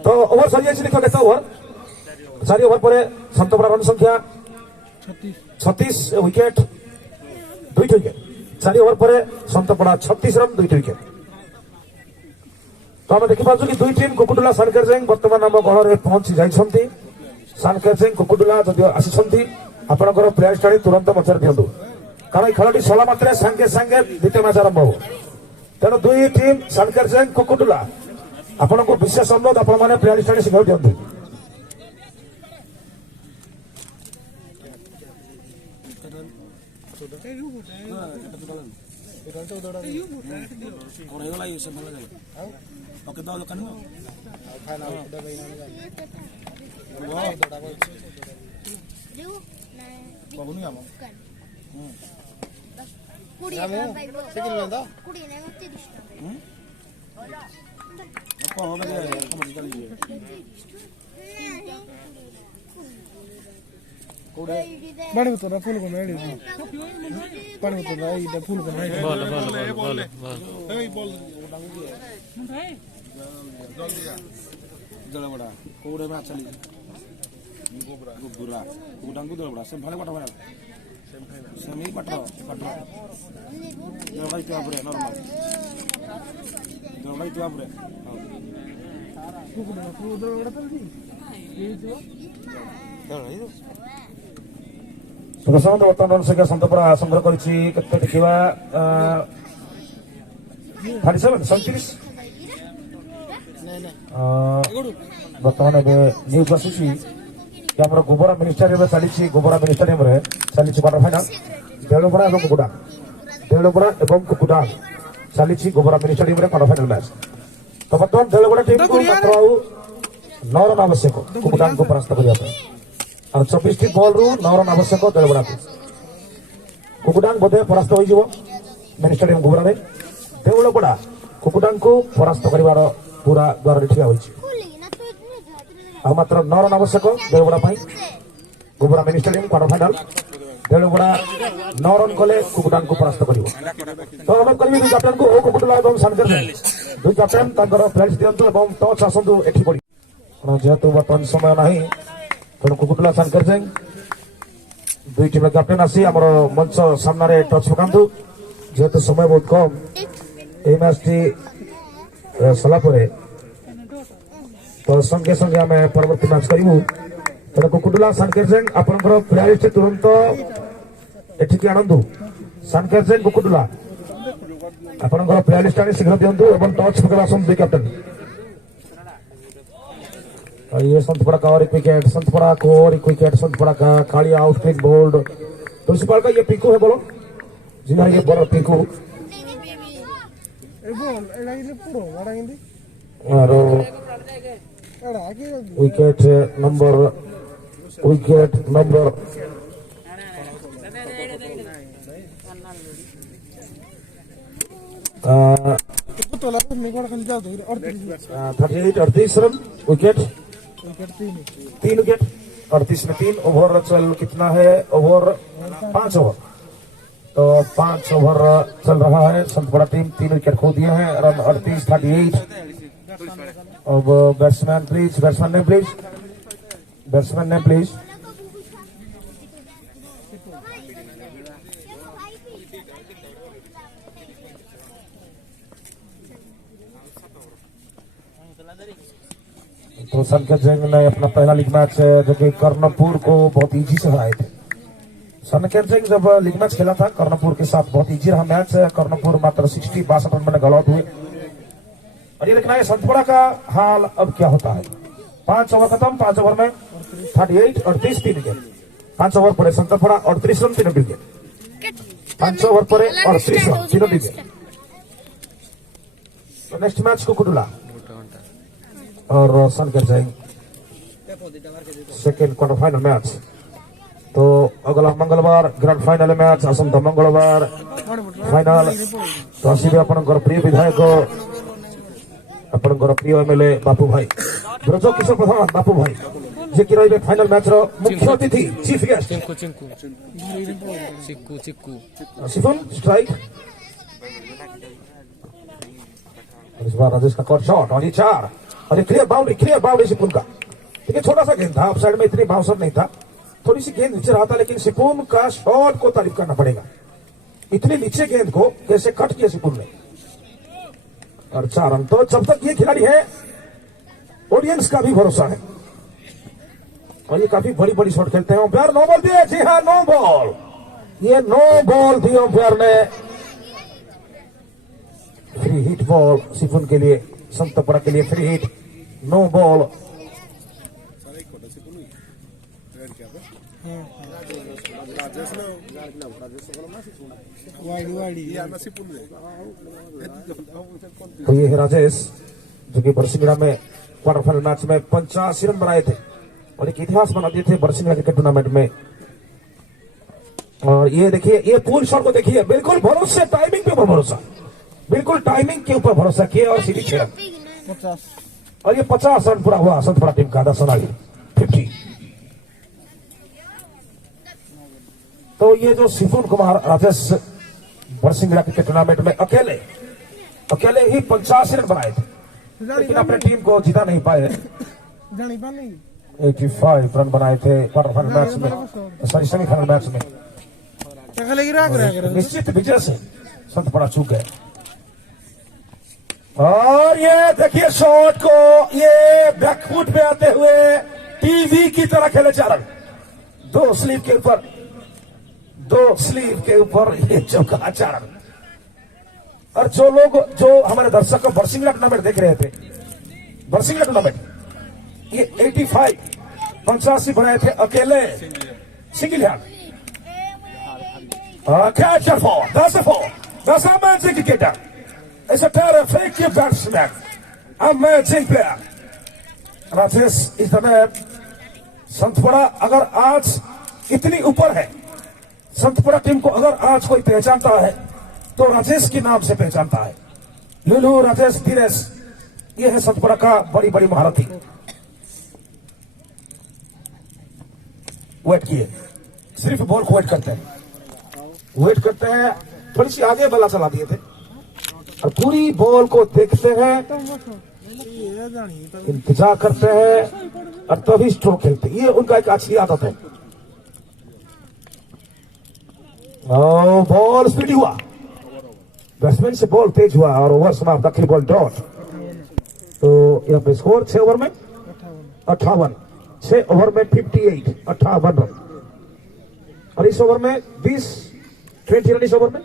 तो ओवर सरी देख केते ओवर 4 ओवर पर संतपड़ा रन संख्या 36 विकेट 2 विकेट 4 ओवर पर संतपड़ा 36 रन 2 विकेट तो आम देखिपा कि दुई टीम कुकुडुला सानकेर सिंह वर्तमान आम गहर पहुंची जाइछंती सानकेर सिंह कुकुडुला जदि आसीछंती आपनकर प्लेयर स्टाडी तुरंत मचर दियंतु कारण खेलटी सला मात्रे संगे संगे द्वितीय मैच आरंभ हो तेणु दुई टीम सानकेर सिंह कुकुडुला आपण को विशेष अनुरोध आपण मैंने प्लेयर स्टाडी शिखा दियंतु पानी उतरना फूल को मेड़ी पानी उतरना ये फूल को मेड़ी बॉल जल बड़ा कोड़े में चली गोबरा उडांगु जल बड़ा सेम फाले पटा बड़ा सेमी पटा जल भाई तो आपरे नॉर्मल जल भाई तो आपरे उधर बड़ा चलती ये जो प्रशांत वर्तमान संख्या संतपड़ा संग्रह करते देखा 37 बर्तमान न्यूज आसूसी गोबरा मिनी स्टेडियम चली गोबरा मिनी स्टेडियम चली क्वार्टर फाइनाल देवलपड़ा और कुकुडा चली गोबरा mini stadium quarter final match तो बर्तमान देवलपड़ा टीम को मात्र 9 रन आवश्यक कुकुडा को परास्त करने और 24 बॉल रु 9 रन आवश्यक देवलपड़ा कुकुडा बोधे परास्त हो मिनी स्टेडियम गोबरा में देवलपड़ा कुकुडा को परास्त कर पूरा द्वार ठिया मात्र 9 रन आवश्यक Devgada Gobra mini stadium quarter final Devgada 9 run कले कुकुडा को परास्त कर तो अनुरोध करी दुई कैप्टेन को कुकुडुला और सानकेर दुई कैप्टेन प्लेस दिंतु टच आसतु एठी पड़ी जेहेतु बर्तमान समय ना तेणु कुकुडुला सानकेर दुई टीम कैप्टेन आसी आम मंच सामने टच पकातु जेहेतु समय बहुत कम ये मैच टी सलापुरे तो संगे संगे आम परवर्ती मैच करूँ तेरे कुकुडुला सानकेजेंग आपनकर प्लेयरिस्ट तुरंत एठिकी आणंतु सानकेजेंग कुकुडुला आपनकर प्लेयरिस्ट आनी शीघ्र दियंतु एवं टच पकड़ा आसन दुई कैप्टेन और ये संतपड़ा का और एक विकेट संतपड़ा को और एक विकेट संतपड़ा का काली आउट क्लीन बोल्ड प्रिंसिपल का ये पिंकू है बोलो जी हाँ ये बॉलर पिंकू और wicket number thirty 38 run wicket 3 wicket 38 में 3 ओवर चल कितना है ओवर 5 ओवर तो 5 ओवर चल रहा है संतपड़ा टीम 3 विकेट खो दिए हैं रन 38 अब बैट्समैन ने प्लीज तो सनकेजेंग ने अपना पहला लीग मैच जो कि कर्णपुर को बहुत इजी से हराए थे। सनकेजेंग जब लीग मैच खेला था कर्णपुर के साथ बहुत इजी रहा मैच। कर्णपुर मात्र 62 रन में गल आउट हुए और ये देखना है संतपड़ा का हाल अब क्या होता है। 5 ओवर खत्म 5 ओवर में 38 38 3 विकेट 5 ओवर पड़े संतपड़ा 38 रन 3 विकेट 5 ओवर पड़े 38 रन 3 विकेट। तो नेक्स्ट मैच कुकुडुला और सनकेजेंग सेकेंड क्वार्टर फाइनल मैच। तो अगला मंगलवार ग्रैंड फाइनल मैच आसंत मंगलवार फाइनल तो आसबे आपनकर प्रिय विधायक आपनकर प्रिय एमएलए बापू भाई ब्रज किशोर प्रधान बापू भाई जे कि रहिबे फाइनल मैच रो मुख्य अतिथि chief guest chikoo chiffon strike इस बार राजेश का कॉट शॉट और ये 4 और क्लियर बाउंड्री सिपुन का। देखिए छोटा सा गेंद था ऑफ साइड में इतनी बाउंसर नहीं था थोड़ी सी गेंद नीचे रहा था लेकिन सिपुन का शॉट को तारीफ करना पड़ेगा। इतनी नीचे गेंद को कैसे कट किया सिपुन ने और 4 रन। तो जब तक ये खिलाड़ी है ऑडियंस का भी भरोसा है और ये काफी बड़ी बड़ी शॉट खेलते हैं। अंपायर नो बॉल दिए जी हाँ नो बॉल ये नो बॉल दी अंपायर ने फ्री हिट बॉल सिपुन के लिए संतपड़ा के लिए फ्री हिट नो बॉल। तो ये है राजेश जो कि बरसिंगड़ा में क्वार्टर फाइनल मैच में 85 रन बनाए थे और एक इतिहास बना दिए थे बरसिंगड़ा क्रिकेट टूर्नामेंट में। और ये देखिए ये पूल शॉट को देखिए बिल्कुल भरोसे टाइमिंग के ऊपर भरोसा बिल्कुल टाइमिंग के ऊपर भरोसा किया और सीधी 6 रन और ये 50 रन पूरा हुआ संतपड़ा टीम का 10 रन 50। तो ये जो सिपुन कुमार राजेश बरसिंगड़ा क्रिकेट टूर्नामेंट में अकेले ही 85 रन बनाए थे लेकिन अपने टीम को जिता नहीं पाए। 85 रन बनाए थे क्वार्टर फाइनल मैच में सॉरी सेमीफाइनल मैच में। निश्चित विजय से संतपड़ा चूक गए और ये देखिए शॉट को ये बैकफुट पे आते हुए टीवी की तरह खेले 4 रन 2 स्लीव के ऊपर ये चौका 4 रन। और जो हमारे दर्शक बरसिंगड़ा टूर्नामेंट देख रहे थे बरसिंगड़ा टूर्नामेंट ये 85 बनाए थे अकेले single hand catch for that's a amazing cricketer. It's a terrific batsman, amazing player. Rajesh इस समय संतपड़ा अगर आज इतनी ऊपर है संतपड़ा टीम को अगर आज कोई पहचानता है तो राजेश के नाम से पहचानता है। लुलू राजेश धीरेश ये है संतपड़ा का बड़ी बड़ी महारथी। वेट किए सिर्फ बॉल को वेट करते हैं थोड़ी सी आगे बल्ला चला दिए थे और पूरी बॉल को देखते हैं इंतजार करते हैं और तभी स्ट्रोक खेलते हैं। ये उनका एक अच्छी आदत है और बॉल स्पीड हुआ, बैट्समैन से बॉल तेज हुआ और ओवर समाप्त, आखिरी बॉल डॉट। तो यहाँ पे स्कोर 6 ओवर में 58, 6 ओवर में 58, 58 रन। और इस ओवर में 20 रन, इस ओवर में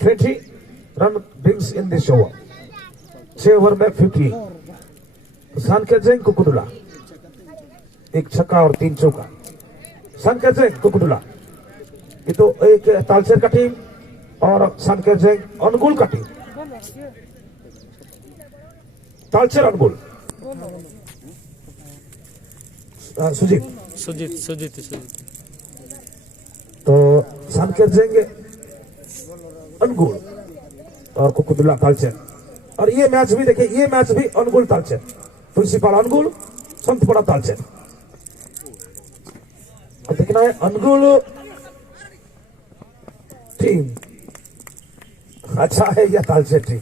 20 run brings in this over, 6 over में 50। सानकेजेंग कुकुडुला एक छक्का और 3 चौका। सानकेजेंग कुकुडुला ये तो एक तालचेर का टीम और सानकेजेंग अनुगुल का टीम। तालचेर अनुगुल सुजीत, सुजीत सुजीत सुजीत तो सानकेजेंग अनुगुल और कुकुडुला तालचेर। और ये मैच भी देखिए, ये मैच भी अनुगुल तालचेर, तुलसीपाल अनुगुल, संतपड़ा तालचेर। अब देखना है अनुगुल टीम अच्छा है या तालचेर टीम।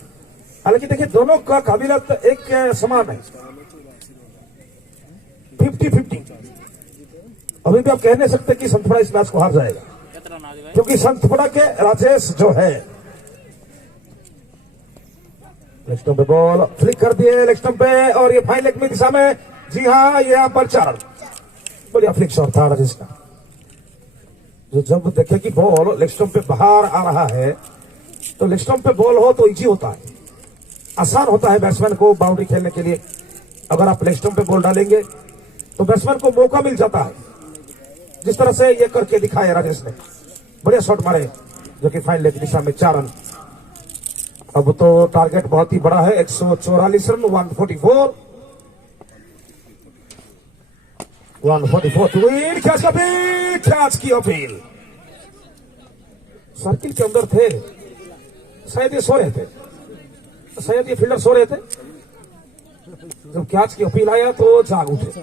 हालांकि देखिए दोनों का काबिलियत एक समान है, 50-50। अभी भी आप कह नहीं सकते कि संतपड़ा इस मैच को हार जाएगा, क्योंकि संतपड़ा के राजेश जो है लेग स्टंप पे बॉल फ्लिक कर दिए, लेग स्टंप पे, और ये फाइन लेग में दिशा में, जी हाँ ये यहाँ पर 4 रन। बढ़िया फ्लिक शॉट था राजेश का, जो जब देखे कि बॉल लेग स्टंप पे बाहर आ रहा है, तो लेग स्टंप पे बॉल हो तो इजी होता है, आसान होता है बैट्समैन को बाउंड्री खेलने के लिए। अगर आप लेग स्टंप पे बॉल डालेंगे तो बैट्समैन को मौका मिल जाता है, जिस तरह से ये करके दिखाया राजेश ने, बढ़िया शॉट मारे जो कि फाइन लेग की दिशा में 4 रन। अब तो टारगेट बहुत ही बड़ा है, 144 रन, 144 टू विन। कैच का अपील, कैच की अपील, सर्किल के अंदर थे, शायद ये सो रहे थे, शायद ये फील्डर सो रहे थे, जब कैच की अपील आया तो जाग उठे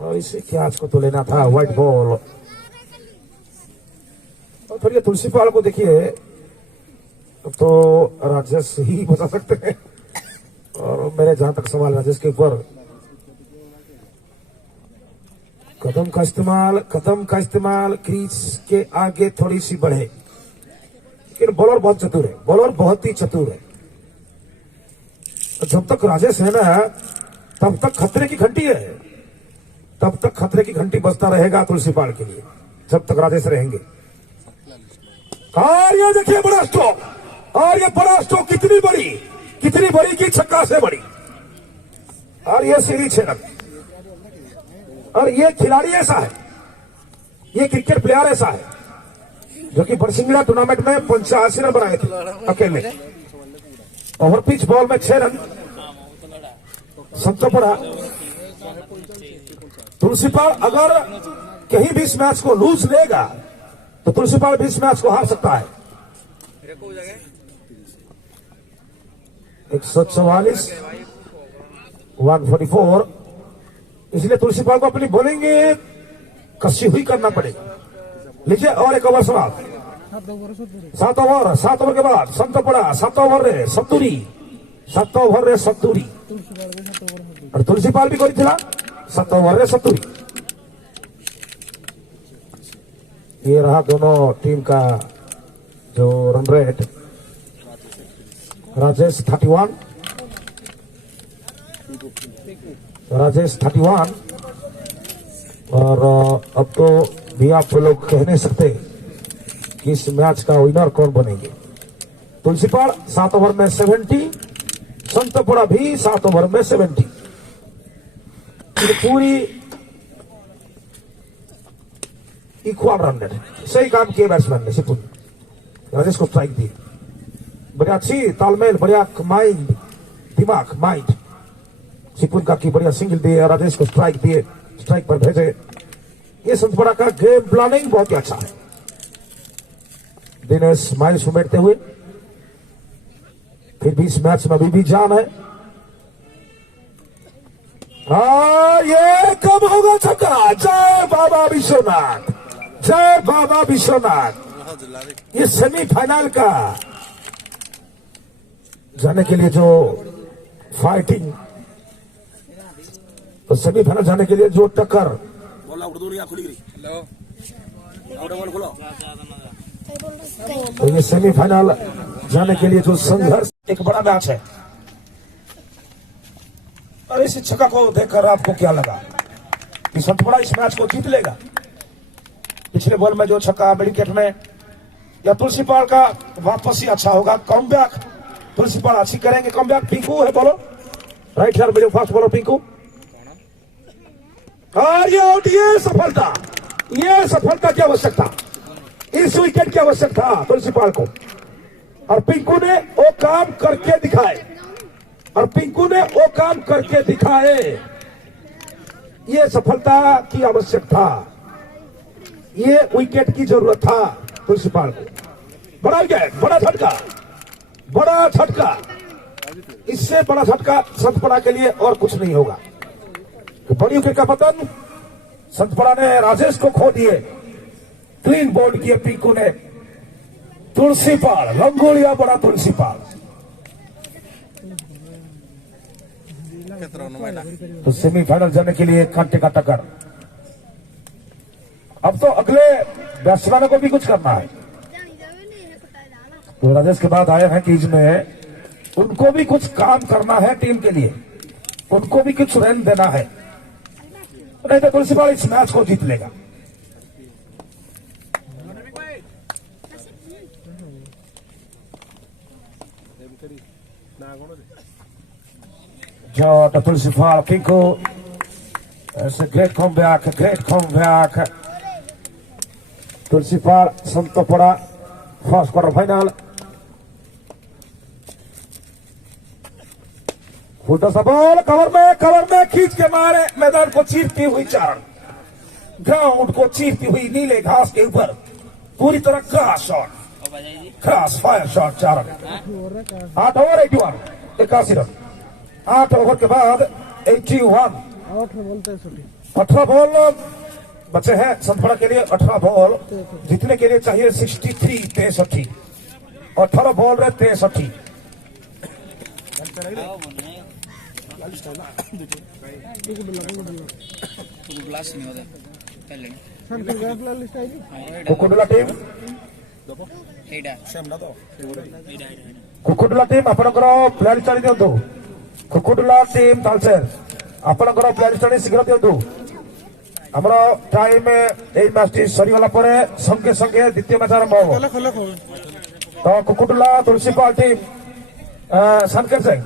और इसे कैच को तो लेना था, व्हाइट बॉल। और फिर ये तुलसीपाल को देखिए तो राजेश ही बता सकते हैं, और मेरे जहां तक सवाल राजेश के ऊपर, कदम का इस्तेमाल क्रीज के आगे थोड़ी सी बढ़े, लेकिन बॉलर बहुत चतुर है, बॉलर बहुत ही चतुर है। जब तक राजेश है ना तब तक खतरे की घंटी है, तब तक खतरे की घंटी बजता रहेगा तुलसीपाल के लिए, जब तक राजेश रहेंगे। और ये देखिए बड़ा स्ट्रोक, और ये बड़ा स्ट्रोक कितनी बड़ी की छक्का से बड़ी, और ये सीरीज 6 रन। और ये खिलाड़ी ऐसा है, ये क्रिकेट प्लेयर ऐसा है जो कि बरसिंगड़ा टूर्नामेंट में 85 रन बनाए थे अकेले, ओवर पिच बॉल में 6 रन। संतपड़ा तुलसीपाल अगर कहीं भी इस मैच को लूज लेगा तो तुलसीपाल भी इस मैच को हार सकता है। 144, 144, इसलिए तुलसीपाल को अपनी बॉलिंग कसी हुई करना पड़ेगा। लीजिए और एक ओवर समाप्त, 7 ओवर के बाद संतपड़ा 7 ओवर रे 70 और तुलसीपाल भी कोई थिला 7 ओवर रे 70। ये रहा दोनों टीम का जो रन रेट, राजेश 31 और अब तो भी आप लोग कह नहीं सकते कि इस मैच का विनर कौन बनेंगे। तुलसीपाल 7 ओवर में 70, संतपड़ा भी 7 ओवर में 70। पूरी इक्वल रन रेट, सही काम किए बैट्समैन ने। सिपुन राजेश को स्ट्राइक दी, बढ़िया अच्छी तालमेल, बढ़िया माइंड, दिमाग माइंड सिपुन का की, बढ़िया सिंगल दिए, राजेश को स्ट्राइक दिए, स्ट्राइक पर भेजे। ये संतपड़ा का गेम प्लानिंग बहुत ही अच्छा है। दिनेश माइल्स उमेरते हुए फिर भी इस मैच में अभी भी जान है। ये कब होगा छक्का? जय बाबा विश्वनाथ, जय बाबा विश्वनाथ। ये सेमीफाइनल का जाने के लिए जो फाइटिंग, तो सेमीफाइनल जाने के लिए जो टक्कर, तो ये सेमीफाइनल जाने के लिए जो संघर्ष, एक बड़ा मैच है। और इस छक्का को देखकर आपको क्या लगा कि संतबड़ा इस मैच को जीत लेगा? पिछले बॉल में जो छक्का विकेट में, या तुलसीपाल का वापस ही अच्छा होगा? कमबैक तुलसीपाल अच्छी करेंगे, कमबैक। पिंकू है bowler, right hand middle fast bowler Pinku. और ये आउट, ये सफलता की आवश्यकता, इस विकेट की आवश्यकता तुलसीपाल को। और पिंकू ने वो काम करके दिखाए, ये सफलता की आवश्यकता, ये विकेट की जरूरत था तुलसीपाल को। बड़ा विकेट, बड़ा झटका, इससे बड़ा झटका संतपड़ा के लिए और कुछ नहीं होगा। तो बड़ी विकेट का पतन, संतपड़ा ने राजेश को खो दिए, क्लीन बोल्ड किए पिंकू ने। तुलसीपाल लंगोलिया, बड़ा तुलसीपाल। तो सेमीफाइनल जाने के लिए कांटे का टक्कर। अब तो अगले बैट्समैनों को भी कुछ करना है। तो राजेश के बाद आए हैं टीम में, उनको भी कुछ काम करना है टीम के लिए, उनको भी कुछ रन देना है, नहीं तो तुलसीपाल इस मैच को जीत लेगा। George Tulisipal, Pinko. It's a great comeback, Tulisipal, Santapura, first quarter final. फुटा सा बॉल कवर में खींच के मारे, मैदान को चीरती हुई चारण, ग्राउंड को चीरती हुई नीले घास के ऊपर पूरी तरह क्रॉस फायर शॉट चारण। 8 ओवर 81, 81 रन। 8 ओवर के बाद 81, 18 बॉल बचे हैं संतपड़ा के लिए। 18 बॉल जीतने के लिए चाहिए 63, 18 बॉल रहे 63। कुकुडुला टीम आपणकर प्लेयर स्टडी दिंतु। कुकुडुला टीम तालचेर आपणकर प्लेयर स्टडी शीघ्र दिंतु। आमर टाइम ए मैच सरीगला संगे संगे द्वितीय मैच आरंभ हो। तो कुकुडुला तुलसीपाल टीम सनकर सिंह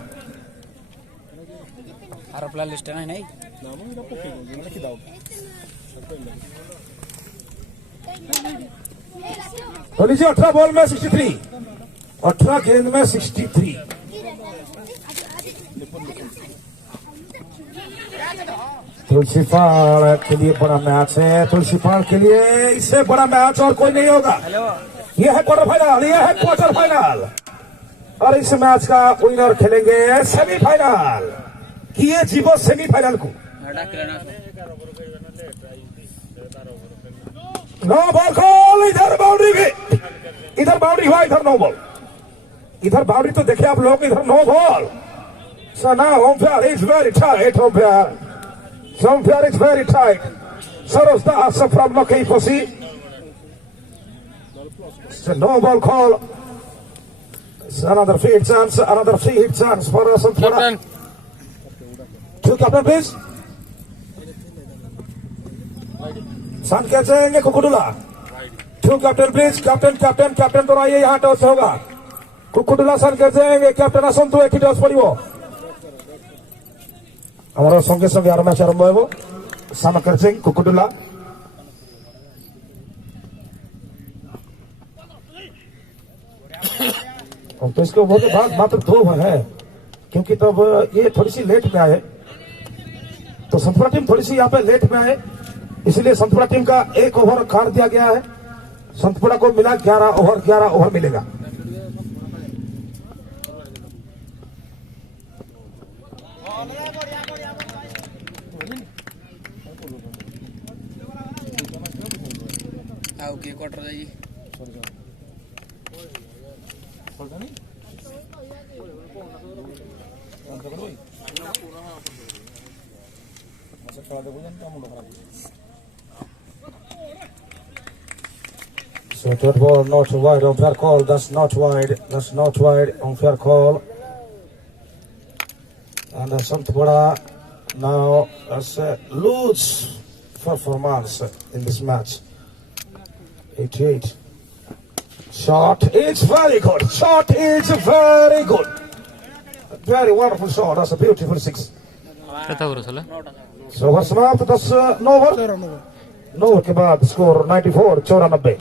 तो लीजिए 18 बॉल में 63, 18 गेंद में 63। तुलसीपाल के लिए बड़ा मैच है, तुलसीपाल के लिए इससे बड़ा मैच और कोई नहीं होगा। यह है क्वार्टर फाइनल, और इस मैच का विनर खेलेंगे सेमीफाइनल। किए जीवो सेमीफाइनल को। 9 बॉल कॉल, इधर बाउंड्री हुआ, इधर 9 बॉल, इधर बाउंड्री तो देखे आप लोग, इधर 9 ball. So now umpire is very tight, umpire is very tight. Saros Das from Lucky Pussy. So no ball call. So another free hit chance for Santpura. Two captain please. सन कैसे आएंगे कुकुडुला? टू कैप्टन प्लीज, कैप्टन तो आइए, यहाँ टॉस होगा। कुकुडुला सन कैसे आएंगे? कैप्टन आसंतु एक टॉस पड़ो। हमारा संगे संगे आर मैच आरंभ हो। सामकर सिंह कुकुडुला तो इसके बहुत बाद मात्र 2 है, क्योंकि तब ये थोड़ी सी लेट में आए, तो संतपड़ा टीम थोड़ी सी यहाँ पे लेट में आए, इसलिए संतपड़ा टीम का 1 ओवर काट दिया गया है। संतपड़ा को मिला 11 ओवर मिलेगा। ओके क्वार्टर जाइए। So third ball not wide on fair call. That's not wide. That's not wide on fair call. And Santapura now has a loose performance in this match. 88. Shot is very good. Shot is very good. Very wonderful shot. That's a beautiful six. कथा करो साला So over समाप्त 10 9 ओवर 9 ओवर के बाद स्कोर 94 94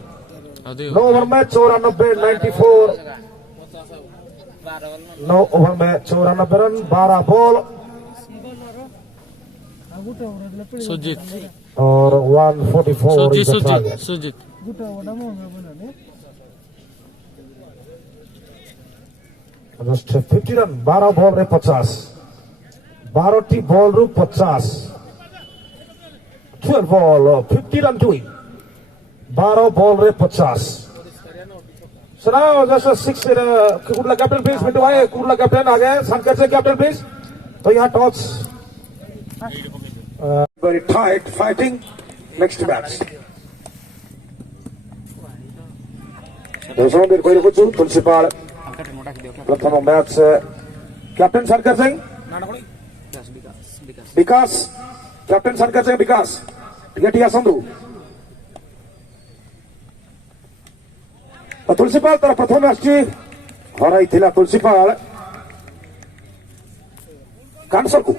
आदि 9 ओवर में 94 94 9 ओवर में 94 रन 12 बॉल सुजीत और 144 Sujit is the Sujit target. Sujit Just 50 run 12 ball रे 50 12 टी बॉल रु 50 12 ball 50 run to win 12 ball रे 50 So now just a 6 Kurla captain please मिटो भाई कुर्ला कैप्टन आ गए संकेत से कैप्टन प्लीज तो यहाँ toss very tight fighting next match दोस्तों मेरे को कुछ तुलसीपाल प्रथम मैच कैप्टन शंकर सिंह विकास कैप्टन शंकर सिंह विकास टिया संधु तुलसीपाल तर प्रथम मैच हराई तुलसीपाल कांसर को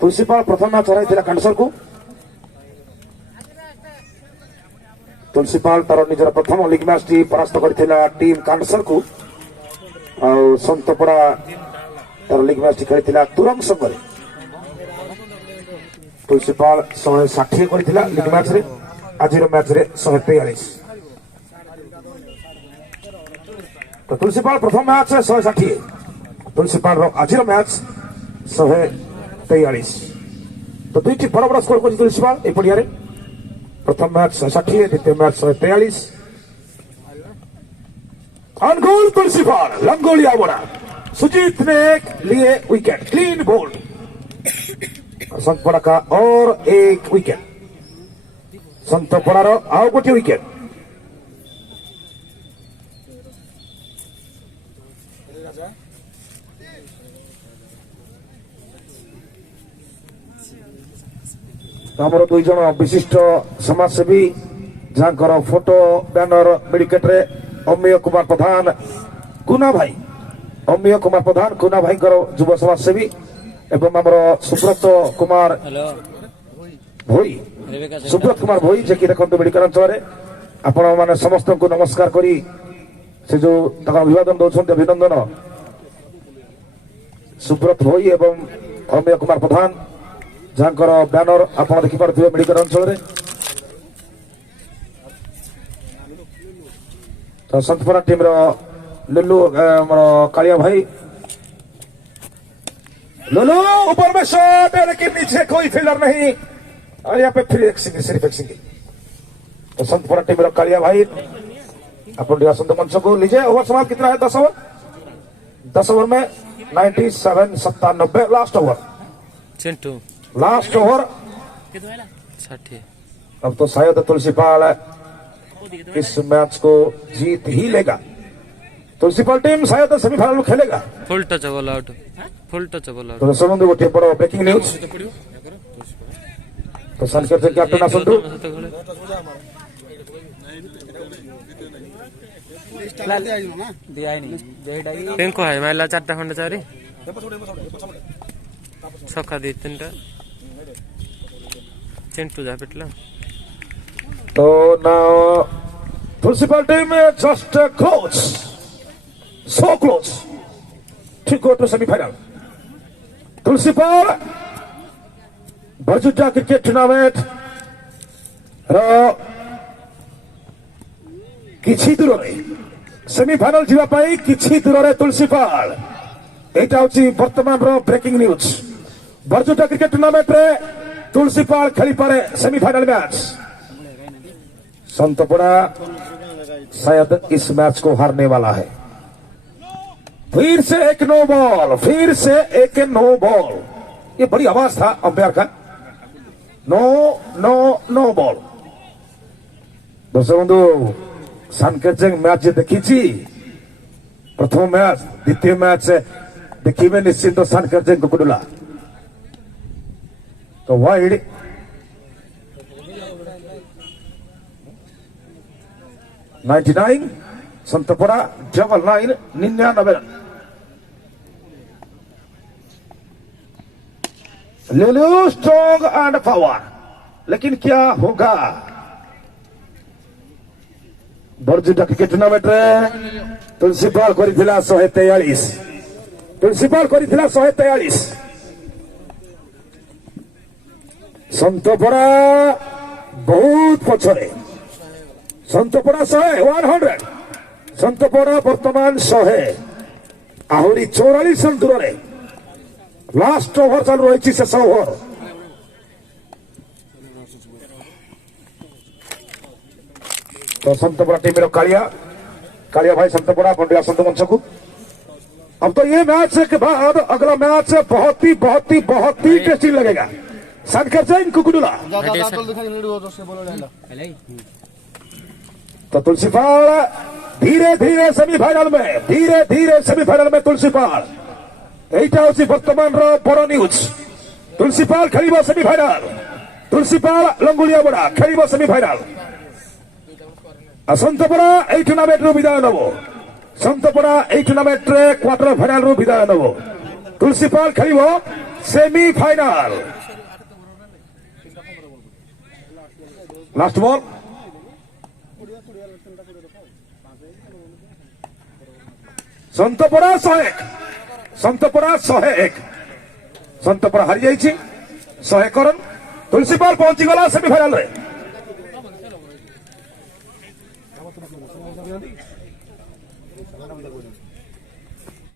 तुलसीपाल प्रथम मैच हराई कांसर को तुलसीपाल तार निजर प्रथम लीग मैच टी परास्त करथिला टीम कांसर को और संतपड़ा तार लीग मैच टी खेलिथिला तुरंग संगरे तुलसीपाल 160 करथिला लीग मैच रे आजिर मैच रे 143 तो तुलसीपाल प्रथम मैच 160 तुलसीपाल रो आजिर मैच 143 तो दुईटी बड़ बड़ स्कोर कर तुलसीपाल ए पड़िया रे प्रथम मैच 160 द्वितीय मैच 143 अनुकूल तुलसीपाल लंगोलिया बोला सुजीत ने लिए विकेट क्लीन बोल्ड संतपड़ा का और एक विकेट संतपड़ार आउ गोटे विकेट आमर दुई जन विशिष्ट समाजसेवी जहाँ फोटो बैनर मेडिकेट रे अमीय कुमार प्रधान कुना भाई अमीय कुमार प्रधान कुना भाई युव समाजसेवी एवं आमर सुब्रत कुमार भोई सुब्रत कुमार भोई जे कि देखते मेडिकल अंचल आपण मैंने समस्त को नमस्कार करी से जो अभिवादन दौरान अभिनंदन सुब्रत भोई एवं अमीय कुमार प्रधान जहाँ बैनर आप देखिपे मेडिकल अंचल तो संतपड़ा टीम लुलु कालिया भाई लुलु ऊपर में शॉट है लेकिन नीचे कोई फील्डर नहीं और यहाँ पे फिर एक सिंगल सिर्फ एक सिंगल तो संतपड़ा टीम कालिया भाई अपन आसंत मंच को लीजिए ओवर समाप्त कितना है 10 ओवर में 97 last over Chintu last over 60 अब तो शायद तुलसीपाल इस मैच को जीत ही लेगा तुलसीपाल टीम शायद सेमीफाइनल में खेलेगा फुल टच बॉल आउट तो संबंध गोटे बड़ ब्रेकिंग न्यूज तो संस्कृत से कैप्टन आसंतु पिंको है माइला 4टा खंड चारि छक्का दी 3टा चिंटू जा पिटला तो now Tulsipal team just close so close to go to semi-final Tulsipal Barjuta cricket tournament किछि दूर सेमिफाइनल जीवाई किछि दूर तुलसीपाल एटा होची वर्तमान रो ब्रेकिंग न्यूज बरजुटा क्रिकेट टूर्नामेंट रे तुलसीपाल खेली पारे सेमीफाइनल मैच संतपड़ा शायद इस मैच को हारने वाला है फिर से एक नो बॉल ये बड़ी आवाज था अंपायर का नो बॉल दर्शक बंधु सानकेजेंग मैच देखी प्रथम मैच द्वितीय मैच देखिए निश्चिंत सानकेजेंग कुकुडुला तो वाइड $99 संतपड़ा 99 99 लेलू स्ट्रॉन्ग एंड पावर लेकिन क्या होगा बर्जुटा क्रिकेट टूर्नामेंट रे तुलसीपाल करिथिला 143 तुलसीपाल करिथिला 143 संतपड़ा बहुत पछरे संतपड़ा 100 संतपड़ा वर्तमान 100 आहरी 44 रन दूर लास्ट ओवर चालू रही शेष ओवर तो संतपड़ा टीम कालिया कालिया भाई संतपड़ा बंडिया संत मंच को अब तो ये मैच के बाद अगला मैच बहुत ही टेस्टी लगेगा सानकेजेंग कुकुडुला तो तुलसीपाल धीरे धीरे सेमीफाइनल में तुलसीपाल एटा होची वर्तमान रो बड़ न्यूज तुलसीपाल खेलिबो सेमीफाइनल तुलसीपाल लंगुलिया बड़ा खेलिबो सेमीफाइनल संतपड़ा ए टूर्नामेंट रो विदाय नबो संतपड़ा ए टूर्नामेंट रे क्वार्टर फाइनल रो विदाय नबो तुलसीपाल खेलिबो सेमीफाइनल लास्ट बॉल संतपड़ा 101 संतपड़ा हारी जाइए 101 रन तुलसीपाल पहुंची गला सेमीफाइनल रे